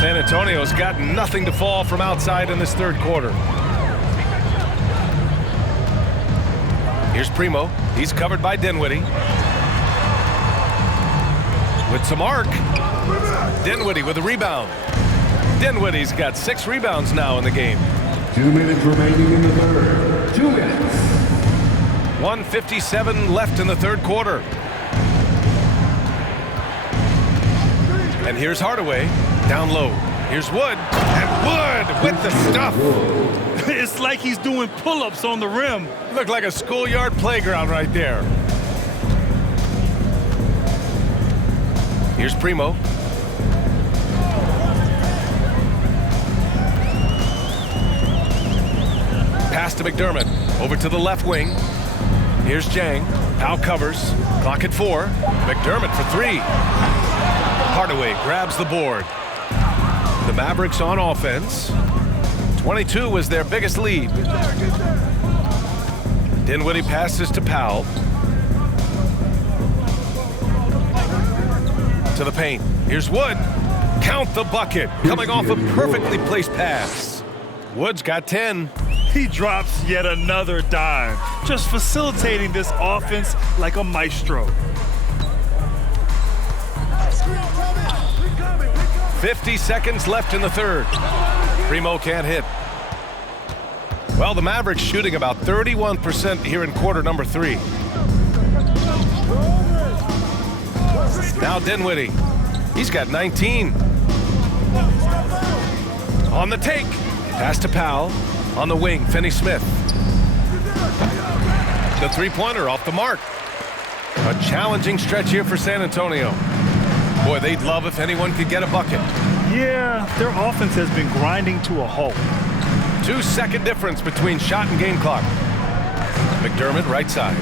San Antonio's got nothing to fall from outside in this third quarter. Here's Primo. He's covered by Dinwiddie. With some arc. Dinwiddie with a rebound. Dinwiddie's got 6 rebounds now in the game. 2 minutes remaining in the third. 2 minutes. 1:57 left in the third quarter. And here's Hardaway. Down low. Here's Wood. And Wood with the stuff. It's like he's doing pull-ups on the rim. Looked like a schoolyard playground right there. Here's Primo. Pass to McDermott. Over to the left wing. Here's Jang. Powell covers. Clock at 4. McDermott for 3. Hardaway grabs the board. The Mavericks on offense. 22 was their biggest lead. Dinwiddie passes to Powell. To the paint. Here's Wood. Count the bucket. Coming off a perfectly placed pass. Wood's got 10. He drops yet another dime, just facilitating this offense like a maestro. 50 seconds left in the third. Primo can't hit. Well, the Mavericks shooting about 31% here in quarter number 3. Now Dinwiddie. He's got 19. On the take. Pass to Powell. On the wing, Finney-Smith. The three-pointer off the mark. A challenging stretch here for San Antonio. Boy, they'd love if anyone could get a bucket. Yeah, their offense has been grinding to a halt. 2-second difference between shot and game clock. McDermott, right side.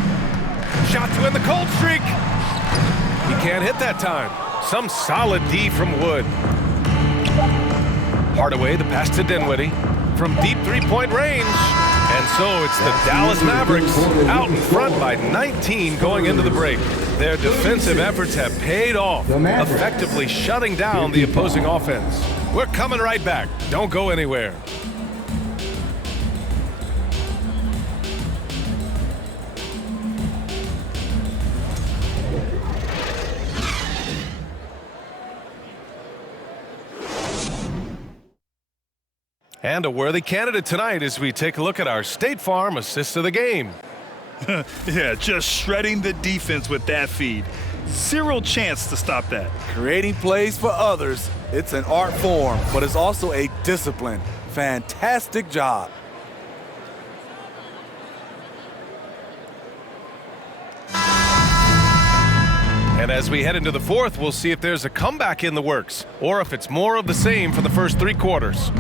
Shot to end the cold streak. He can't hit that time. Some solid D from Wood. Hardaway, the pass to Dinwiddie. From deep three-point range. And so it's the Dallas Mavericks out in front by 19 going into the break. Their defensive efforts have paid off, effectively shutting down the opposing offense. We're coming right back. Don't go anywhere. And a worthy candidate tonight as we take a look at our State Farm assist of the game. Yeah, just shredding the defense with that feed. Zero chance to stop that. Creating plays for others, it's an art form, but it's also a discipline. Fantastic job. And as we head into the fourth, we'll see if there's a comeback in the works or if it's more of the same for the first 3 quarters.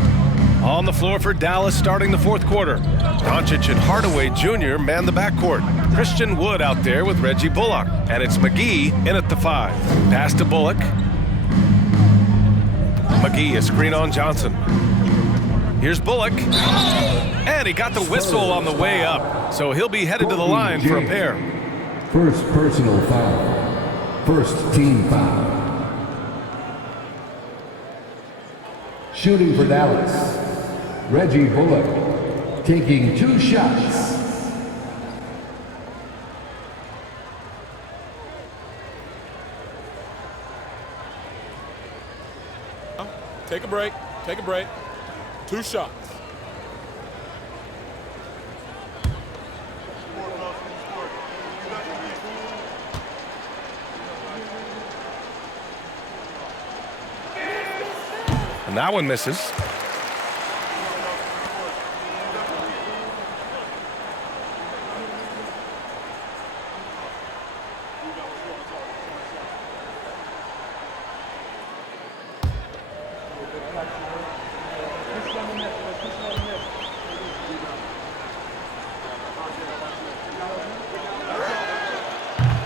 On the floor for Dallas starting the fourth quarter. Doncic and Hardaway Jr. man the backcourt. Christian Wood out there with Reggie Bullock. And it's McGee in at the 5. Pass to Bullock. McGee, a screen on Johnson. Here's Bullock. And he got the whistle on the way up. So he'll be headed to the line for a pair. First personal foul. First team foul. Shooting for Dallas, Reggie Bullock, taking 2 shots. Take a break. Take a break. 2 shots. And that one misses.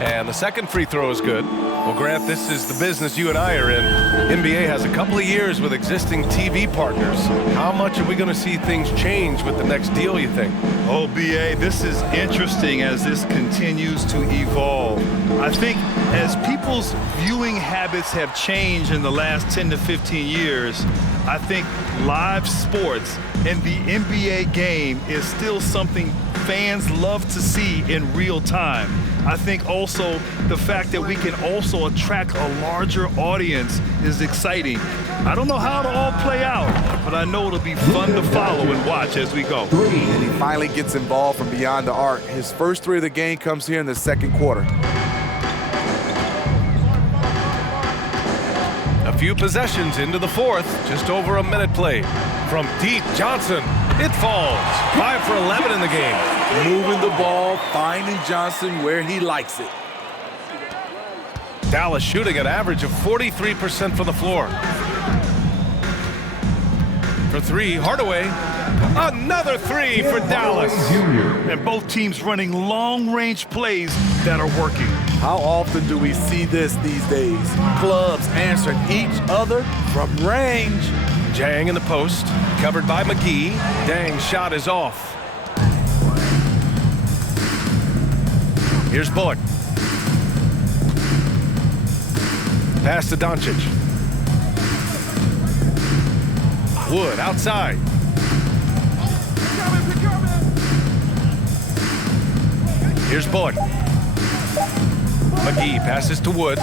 And the second free throw is good. Well, Grant, this is the business you and I are in. NBA has a couple of years with existing TV partners. How much are we going to see things change with the next deal, you think? Oh, BA, this is interesting as this continues to evolve. I think as people's viewing habits have changed in the last 10 to 15 years, I think live sports and the NBA game is still something fans love to see in real time. I think also the fact that we can also attract a larger audience is exciting. I don't know how it'll all play out, but I know it'll be fun to follow and watch as we go. And he finally gets involved from beyond the arc. His first 3 of the game comes here in the second quarter. A few possessions into the fourth, just over a minute played. From deep, Johnson, it falls. 5 for 11 in the game. Moving the ball, finding Johnson where he likes it. Dallas shooting an average of 43% from the floor. For 3, Hardaway. Another 3 for Dallas. And both teams running long-range plays that are working. How often do we see this these days? Clubs answering each other from range. Jang in the post, covered by McGee. Dang's shot is off. Here's Bullock. Pass to Doncic. Wood outside. Here's Bullock. McGee passes to Wood.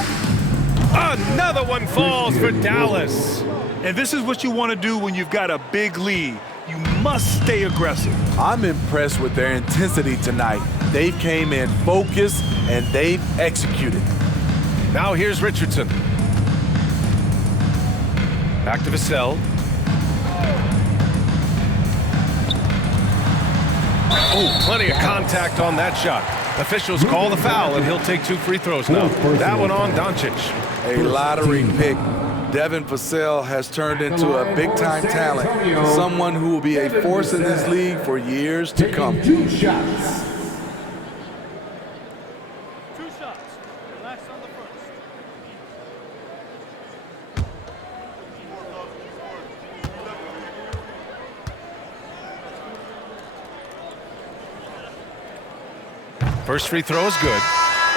Another one falls for Dallas. And this is what you want to do when you've got a big lead. You must stay aggressive. I'm impressed with their intensity tonight. They came in focused and they've executed. Now here's Richardson. Back to Vassell. Oh, plenty of contact on that shot. Officials call the foul, and he'll take 2 free throws now. That one on Doncic. A lottery pick. Devin Vassell has turned into a big-time talent, someone who will be a force in this league for years to come. 2 shots. Relax on the first. First free throw is good.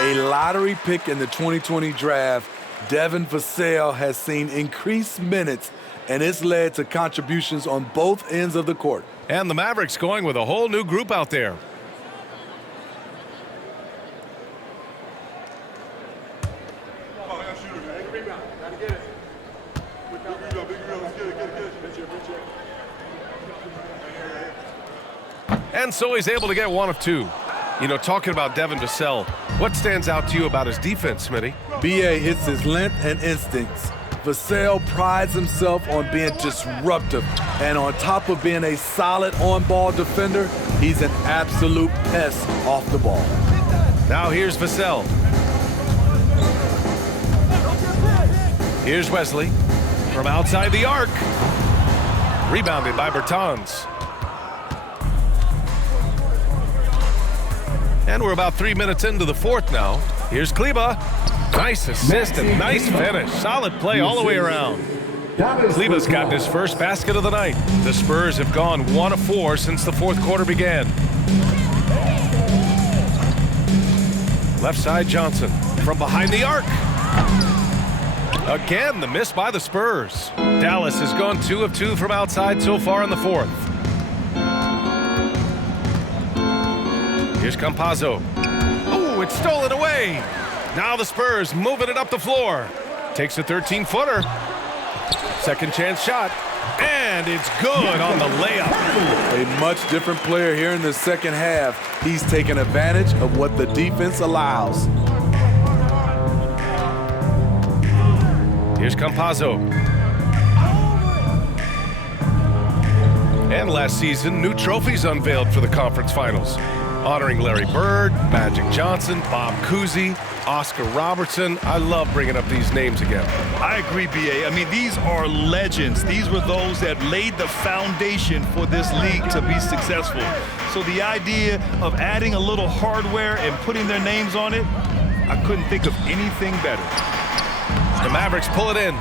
A lottery pick in the 2020 draft, Devin Vassell has seen increased minutes, and it's led to contributions on both ends of the court. And the Mavericks going with a whole new group out there. And so he's able to get 1 of 2. You know, talking about Devin Vassell, what stands out to you about his defense, Smitty? BA hits his length and instincts. Vassell prides himself on being disruptive, and on top of being a solid on-ball defender, he's an absolute pest off the ball. Now here's Vassell. Here's Wesley from outside the arc. Rebounded by Bertans. And we're about 3 minutes into the fourth now. Here's Kleba. Nice assist and nice finish. Solid play all the way around. Kleba's gotten his first basket of the night. The Spurs have gone 1 of 4 since the fourth quarter began. Left side Johnson from behind the arc. Again, the miss by the Spurs. Dallas has gone 2 of 2 from outside so far in the fourth. Here's Campazzo. Oh, it's stolen away. Now the Spurs moving it up the floor. Takes a 13-footer. Second chance shot. And it's good on the layup. A much different player here in the second half. He's taking advantage of what the defense allows. Here's Campazzo. And last season, new trophies unveiled for the conference finals, honoring Larry Bird, Magic Johnson, Bob Cousy, Oscar Robertson. I love bringing up these names again. I agree, B.A. I mean, these are legends. These were those that laid the foundation for this league to be successful. So the idea of adding a little hardware and putting their names on it, I couldn't think of anything better. The Mavericks pull it in.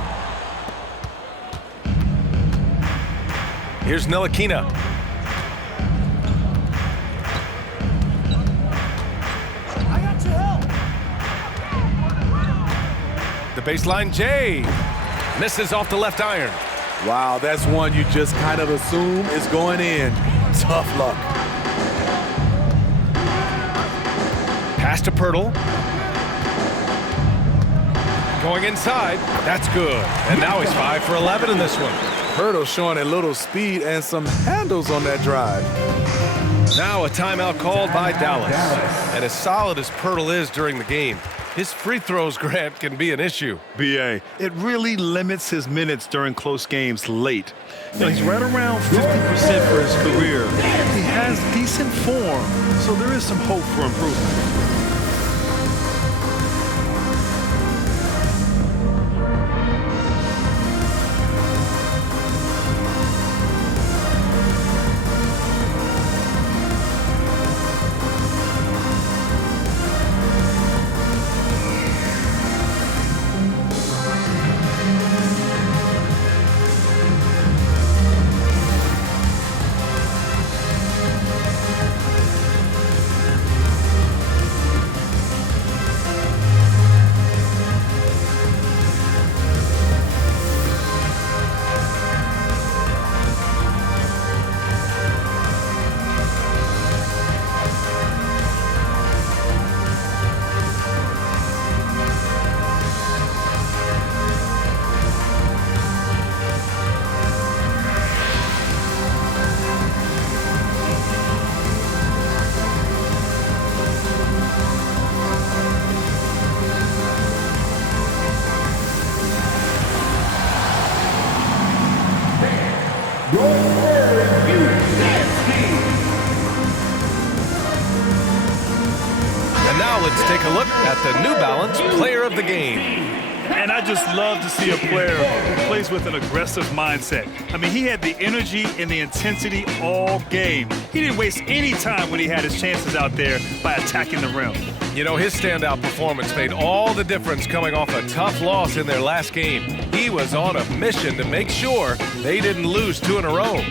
Here's Ntilikina. The baseline, Jay. Misses off the left iron. Wow, that's one you just kind of assume is going in. Tough luck. Pass to Pirtle. Going inside. That's good. And now he's 5 for 11 in this one. Pirtle showing a little speed and some handles on that drive. Now a timeout called by Dallas. And as solid as Pirtle is during the game, his free throws, Grant, can be an issue. B.A. It really limits his minutes during close games late. You know, he's right around 50% for his career. He has decent form, so there is some hope for improvement. And now let's take a look at the New Balance Player of the Game. And I just love to see a player who plays with an aggressive mindset. I mean, he had the energy and the intensity all game. He didn't waste any time when he had his chances out there by attacking the rim. You know, his standout performance made all the difference coming off a tough loss in their last game. He was on a mission to make sure they didn't lose 2 in a row.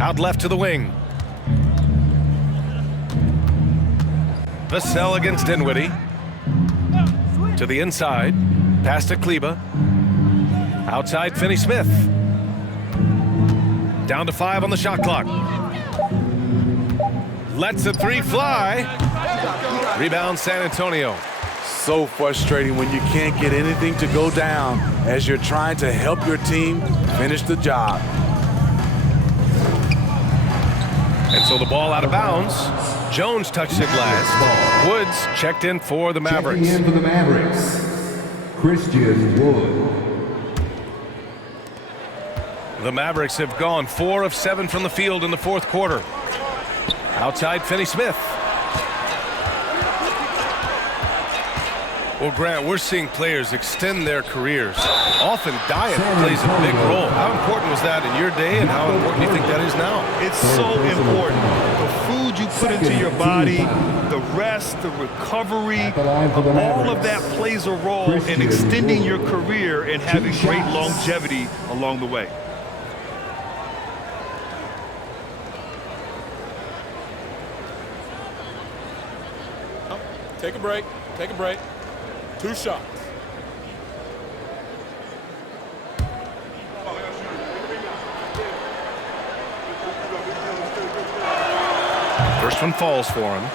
Out left to the wing. Vassell against Dinwiddie. To the inside. Pass to Kleba. Outside, Finney-Smith. Down to 5 on the shot clock. Lets the 3 fly. Rebound, San Antonio. So frustrating when you can't get anything to go down as you're trying to help your team finish the job. And so the ball out of bounds. Jones touched it last. Woods checked in for the Mavericks. Checking in for the Mavericks, Christian Wood. The Mavericks have gone 4 of 7 from the field in the fourth quarter. Outside, Finney-Smith. Well, Grant, we're seeing players extend their careers. Often diet plays a big role. How important was that in your day, and how important do you think that is now? It's so important. The food you put into your body, the rest, the recovery, all of that plays a role in extending your career and having great longevity along the way. Take a break. Take a break. 2 shots. First one falls for him.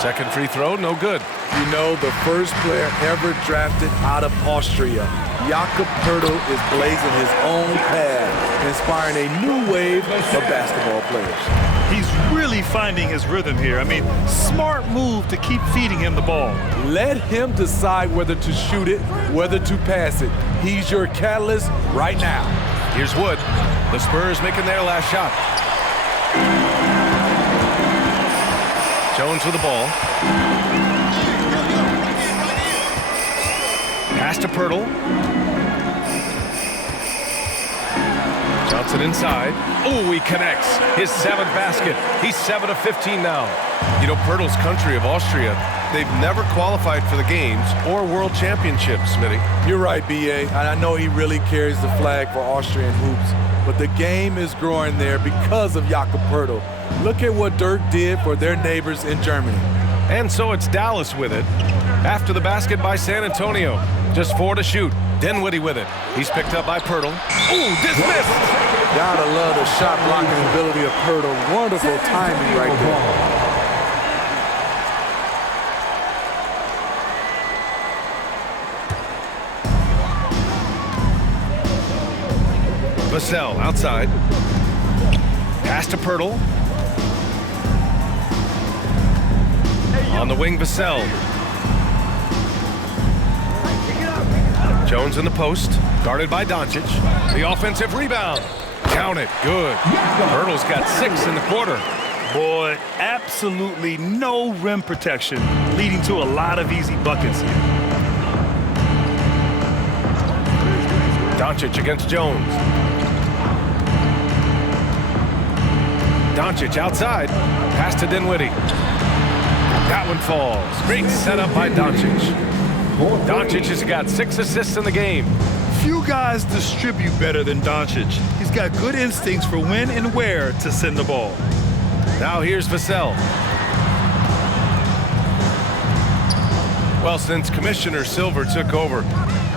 Second free throw, no good. You know, the first player ever drafted out of Austria, Jakob Poeltl, is blazing his own path, inspiring a new wave of basketball players. He's really finding his rhythm here. I mean, smart move to keep feeding him the ball. Let him decide whether to shoot it, whether to pass it. He's your catalyst right now. Here's Wood. The Spurs making their last shot. Jones with the ball. Pass to Poeltl. Johnson inside. Oh, he connects. His 7th basket. He's 7 of 15 now. You know, Poeltl's country of Austria, they've never qualified for the games or world championships, Smitty. You're right, B.A. And I know he really carries the flag for Austrian hoops. But the game is growing there because of Jakob Poeltl. Look at what Dirk did for their neighbors in Germany. And so it's Dallas with it. After the basket by San Antonio. Just 4 to shoot. Dinwiddie with it. He's picked up by Poeltl. Ooh, dismissed! Gotta love the shot blocking ability of Poeltl. Wonderful timing right there. Vassell outside. Pass to Poeltl. On the wing, Vassell. Jones in the post, guarded by Doncic. The offensive rebound. Count it, good. Poeltl's got 6 in the quarter. Boy, absolutely no rim protection, leading to a lot of easy buckets here. Doncic against Jones. Doncic outside. Pass to Dinwiddie. That one falls. Great setup by Doncic. Doncic has got 6 assists in the game. Few guys distribute better than Doncic. He's got good instincts for when and where to send the ball. Now here's Vassell. Well, since Commissioner Silver took over,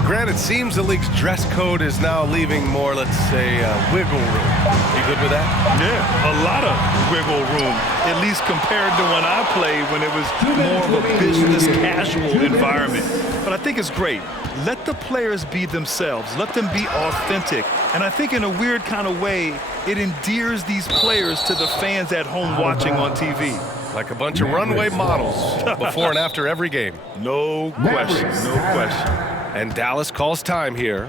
Grant, it seems the league's dress code is now leaving more, let's say, wiggle room. You good with that? Yeah, a lot of wiggle room, at least compared to when I played, when it was more of a business casual environment. But I think it's great. Let the players be themselves. Let them be authentic. And I think in a weird kind of way, it endears these players to the fans at home watching on TV. Like a bunch of runway models before and after every game. No question, no question. And Dallas calls time here.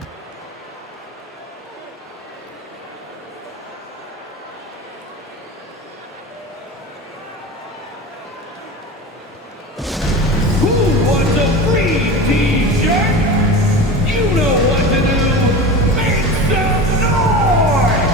Who wants a free t-shirt? You know what to do. Make some noise!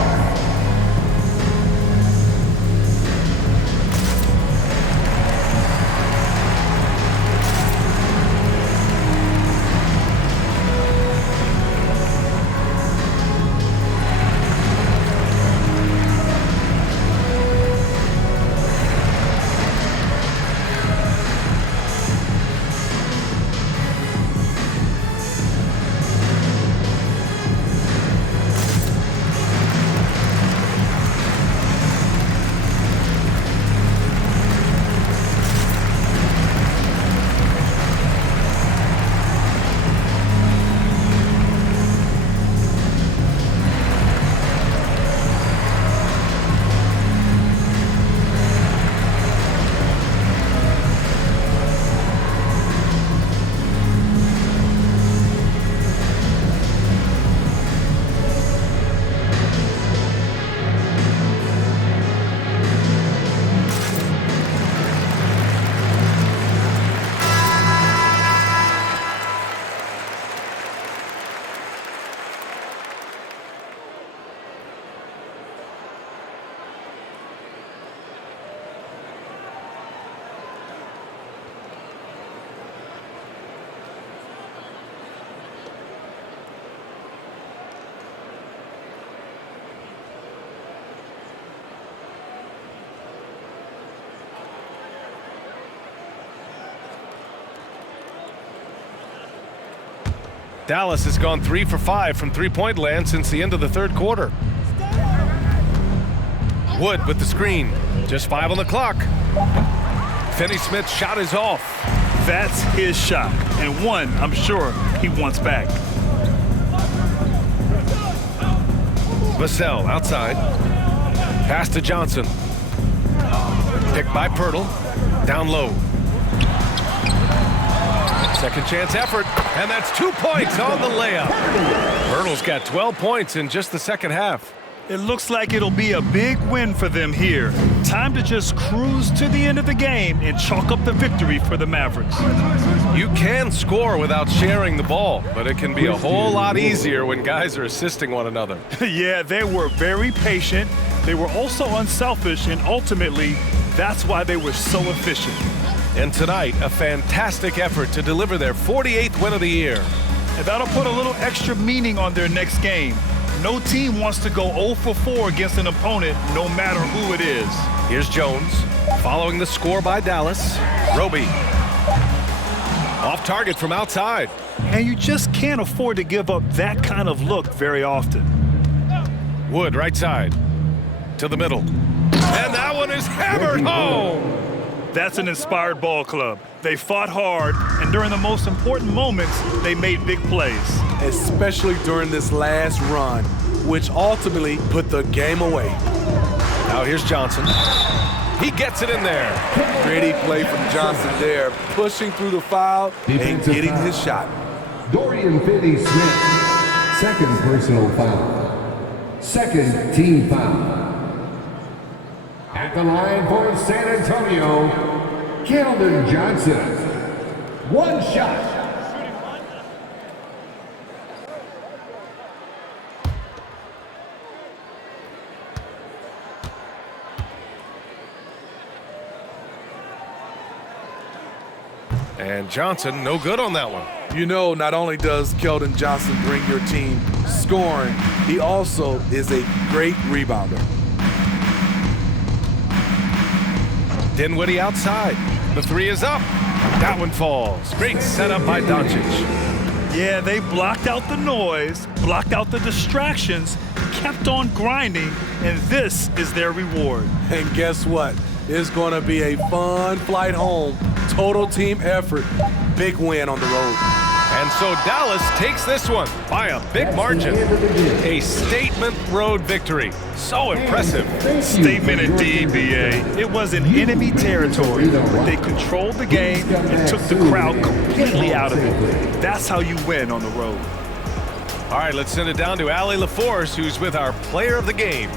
Dallas has gone 3 for 5 from three-point land since the end of the third quarter. Wood with the screen. Just 5 on the clock. Finney-Smith's shot is off. That's his shot, and one I'm sure he wants back. Vassell outside. Pass to Johnson. Picked by Pirtle. Down low. Second chance effort, and that's 2 points on the layup. Pirtle's got 12 points in just the second half. It looks like it'll be a big win for them here. Time to just cruise to the end of the game and chalk up the victory for the Mavericks. You can score without sharing the ball, but it can be a whole lot easier when guys are assisting one another. Yeah, they were very patient. They were also unselfish, and ultimately, that's why they were so efficient. And tonight, a fantastic effort to deliver their 48th win of the year. And that'll put a little extra meaning on their next game. No team wants to go 0 for 4 against an opponent, no matter who it is. Here's Jones, following the score by Dallas. Roby. Off target from outside. And you just can't afford to give up that kind of look very often. Wood, right side. To the middle. And that one is hammered home. That's an inspired ball club. They fought hard, and during the most important moments, they made big plays. Especially during this last run, which ultimately put the game away. Now here's Johnson. He gets it in there. Gritty play from Johnson there, pushing through the foul and getting his shot. Dorian Finney-Smith, second personal foul. Second team foul. At the line for San Antonio, Keldon Johnson. One shot. And Johnson, no good on that one. You know, not only does Keldon Johnson bring your team scoring, he also is a great rebounder. Dinwiddie outside. The three is up. That one falls. Great setup by Doncic. Yeah, they blocked out the noise, blocked out the distractions, kept on grinding, and this is their reward. And guess what? It's going to be a fun flight home. Total team effort. Big win on the road. And so Dallas takes this one by a big margin. A statement road victory. So impressive. Statement indeed, BA. It was in enemy territory, but they controlled the game and took the crowd completely out of it. That's how you win on the road. All right, let's send it down to Allie LaForce, who's with our player of the game.